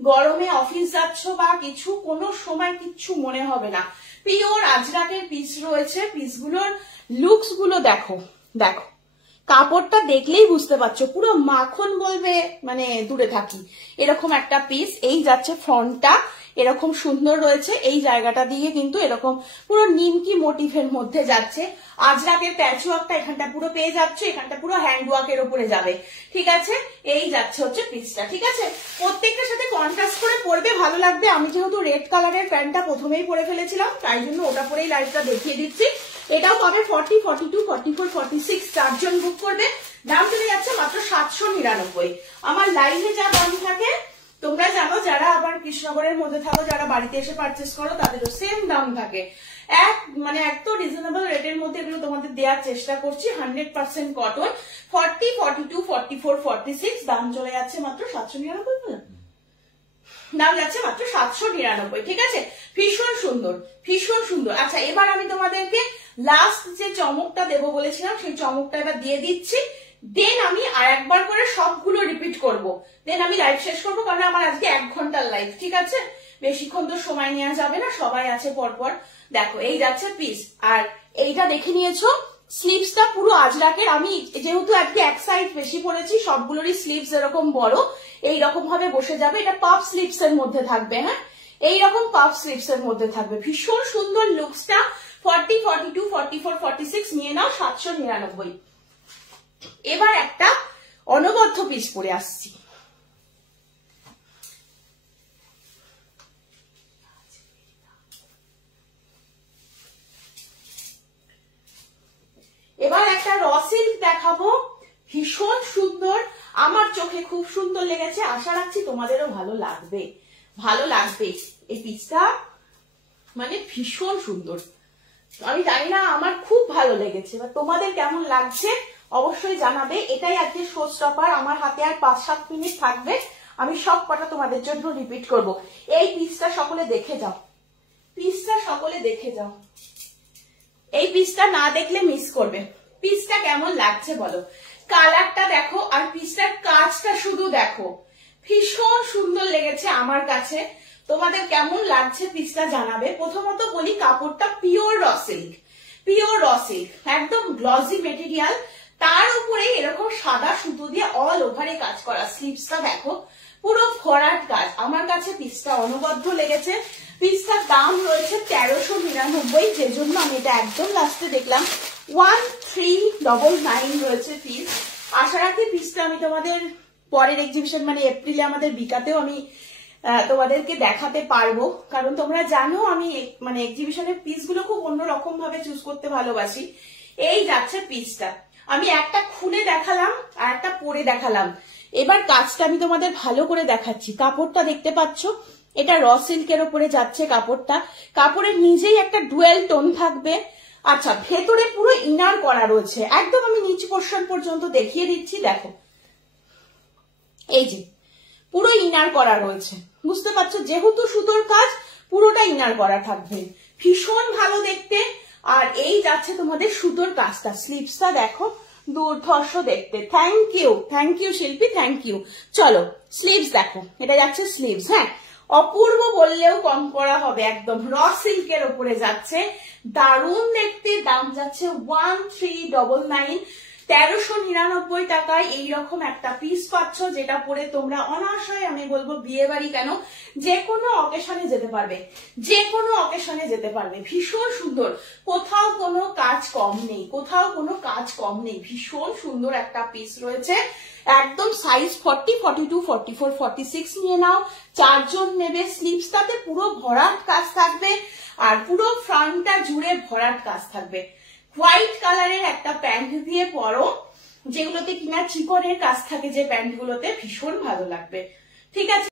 গরমে অফিস যাচ্ছ বা কিছু, কোনো সময় কিচ্ছু মনে হবে না। পিওর আজরাকের পিস রয়েছে, পিসগুলোর লুকস গুলো দেখো, দেখো কাপড়টা দেখলেই বুঝতে পারছো, পুরো মাখন বলবে মানে দূরে থাকি, এরকম একটা পিস। এই যাচ্ছে ফ্রন্টটা এরকম সুন্দর রয়েছে, এই জায়গাটা দিয়ে কিন্তু এরকম পুরো নিমকি মোটিভের মধ্যে যাচ্ছে। আজরাকের প্যাচওয়ার্কটা এখানটা পুরো পেয়ে যাচ্ছে, এখানটা পুরো হ্যান্ডওয়ার্কের উপরে যাবে, ঠিক আছে? এই যাচ্ছে হচ্ছে পিসটা, ঠিক আছে? প্রত্যেকটার সাথে কন্ট্রাস্ট করে পরবে, ভালো লাগবে। আমি যেহেতু রেড কালারের প্যান্টটা প্রথমেই পরে ফেলেছিলাম, তাই জন্য ওটা পরেই লাইভটা দেখিয়ে দিচ্ছি। এটাও পাবে 40, 42, 44, 46 চারজন বুক করবে, দাম চলে যাচ্ছে মাত্র 799। আমার লাইভে যা দাম থাকে তোমরা জানো, যারা আবার কৃষ্ণনগরের মধ্যে থাকো, যারা বাড়িতে এসে পারচেস করো তাদেরও সেম দাম থাকে। মানে একদম রিজনেবল রেটের মধ্যে এগুলো তোমাদের দেওয়ার চেষ্টা করছি। 100% কটন, 40, 42, 44, 46 দাম চলে যাচ্ছে মাত্র 799, দাম যাচ্ছে মাত্র 799, ঠিক আছে? ভীষণ সুন্দর, ভীষণ সুন্দর। আচ্ছা এবার আমি তোমাদেরকে লাস্ট যে চমকটা দেবো বলেছিলাম, সেই চমকটা এবার দিয়ে দিচ্ছি। দেন আমি আর একবার করে সবগুলো রিপিট করব, দেন আমি লাইভ শেষ করবো, কারণ আমার আজকে 1 ঘন্টার লাইভ, ঠিক আছে? বেশিক্ষণ তো সময় নেওয়া যাবে না, সবাই আছে পরপর। দেখো এই যাচ্ছে পিস, আর এইটা দেখে নিয়েছো স্লিভসটা পুরো আজরাকের। আমি যেহেতু আজকে এক সাইড বেশি পরেছি, সবগুলোরই স্লিভস এরকম বড়, এইরকম ভাবে বসে যাবে। এটা পাফ স্লিভস এর মধ্যে থাকবে, হ্যাঁ এইরকম পাফ স্লিভস এর মধ্যে থাকবে, ভীষণ সুন্দর লুকসটা। 40, 42, 44, 46 নিয়ে নাও 799। এবার একটা অনবদ্য পিস পরে আসছি। এবার একটা র সিল্ক দেখাবো, ভীষণ সুন্দর, আমার চোখে খুব সুন্দর লেগেছে, আশা রাখছি তোমাদেরও ভালো লাগবে। ভালো লাগবে, এই পিসটা মানে ভীষণ সুন্দর, আমি জানি না আমার খুব ভালো লেগেছে, বা তোমাদের কেমন লাগছে অবশ্যই জানাবে। এটাই আজকে শো স্টপার, আমার হাতে আর 5-7 মিনিট থাকবে, আমি সব কটা তোমাদের জন্য রিপিট করব। এই পিসটা সকলে দেখে যাও, পিসটা সকলে দেখে যাও, এই পিসটা না দেখলে মিস করবে। পিসটা কেমন লাগছে বলো, কালারটা দেখো আর পিসটার কাজটা শুধু দেখো, ভীষণ সুন্দর লেগেছে আমার কাছে। তোমাদের কেমন লাগছে পিসটা জানাবে। প্রথমত বলি কাপড়টা pure raw silk, pure raw silk, একদম গ্লসি মেটেরিয়াল, তার উপরে এরকম সাদা সুতো দিয়ে অল ওভারে কাজ করা। স্লিভসটা দেখো পুরো ভরাট কাজ, আমার কাছে পিসটা অনবদ্য লেগেছে। পিসটার দাম রয়েছে 1399, যে জন্য আমি এটা একদম লাস্টে দেখলাম 1399 রয়েছে পিস। আশা রাখি পিসটা আমি তোমাদের পরের এক্সিবিশন মানে এপ্রিলে আমাদের বিকাতেও আমি তোমাদেরকে দেখাতে পারবো, কারণ তোমরা জানো আমি মানে এক্সিবিশনের পিস গুলো খুব অন্যরকম ভাবে চুজ করতে ভালোবাসি। এই যাচ্ছে পিসটা, আমি একটা খুলে দেখালাম আর একটা পরে দেখালাম, এবার কাজটা আমি তোমাদের ভালো করে দেখাচ্ছি। কাপড়টা দেখতে পাচ্ছ, এটা র সিল্কের ওপরে যাচ্ছে কাপড়টা, কাপড়ের নিজেই একটা ডুয়েল টোন থাকবে। আচ্ছা, ভেতরে পুরো ইনার করা রয়েছে, একদম আমি নিচ পোর্শন পর্যন্ত দেখিয়ে দিচ্ছি, দেখো এই যে পুরো ইনার করা রয়েছে, বুঝতে পারছো, যেহেতু সুতোর কাজ পুরোটা ইনার করা থাকবে, ভীষণ ভালো দেখতে। আর এই যাচ্ছে তোমাদের সুতোর কাজটা, স্লিভসটা দেখো দুর্ধর্ষ দেখতে। থ্যাংক ইউ শিল্পী, থ্যাংক ইউ। চলো স্লিভস দেখো, এটা যাচ্ছে স্লিভস, হ্যাঁ অপূর্ব বললেও কম করা হবে, একদম র সিল্কের ওপরে যাচ্ছে, দারুণ দেখতে। দাম যাচ্ছে 1399, 1399 টাকায় এইরকম একটা পিস পাচ্ছ, যেটা পরে তোমরা অনায়াসে, আমি বলবো বিয়ে বাড়ি কেন যে কোনো অকেশনে যেতে পারবে, যে কোনো অকেশনে যেতে পারবে। ভীষণ সুন্দর, কোথাও কোনো কাজ কম নেই, কোথাও কোনো কাজ কম নেই, ভীষণ সুন্দর একটা পিস রয়েছে। একদম সাইজ 40, 42, 44, 46 নিয়ে নাও, 4 জন নেবে। স্লিভসটাতে পুরো ভরাট কাজ থাকবে, আর পুরো ফ্রন্টটা জুড়ে ভরাট কাজ থাকবে। হোয়াইট কালারের একটা প্যান্ট দিয়ে পরো, যেগুলোতে কিনা চিকনের কাজ থাকে যে প্যান্ট গুলোতে, ভীষণ ভালো লাগবে। ঠিক আছে।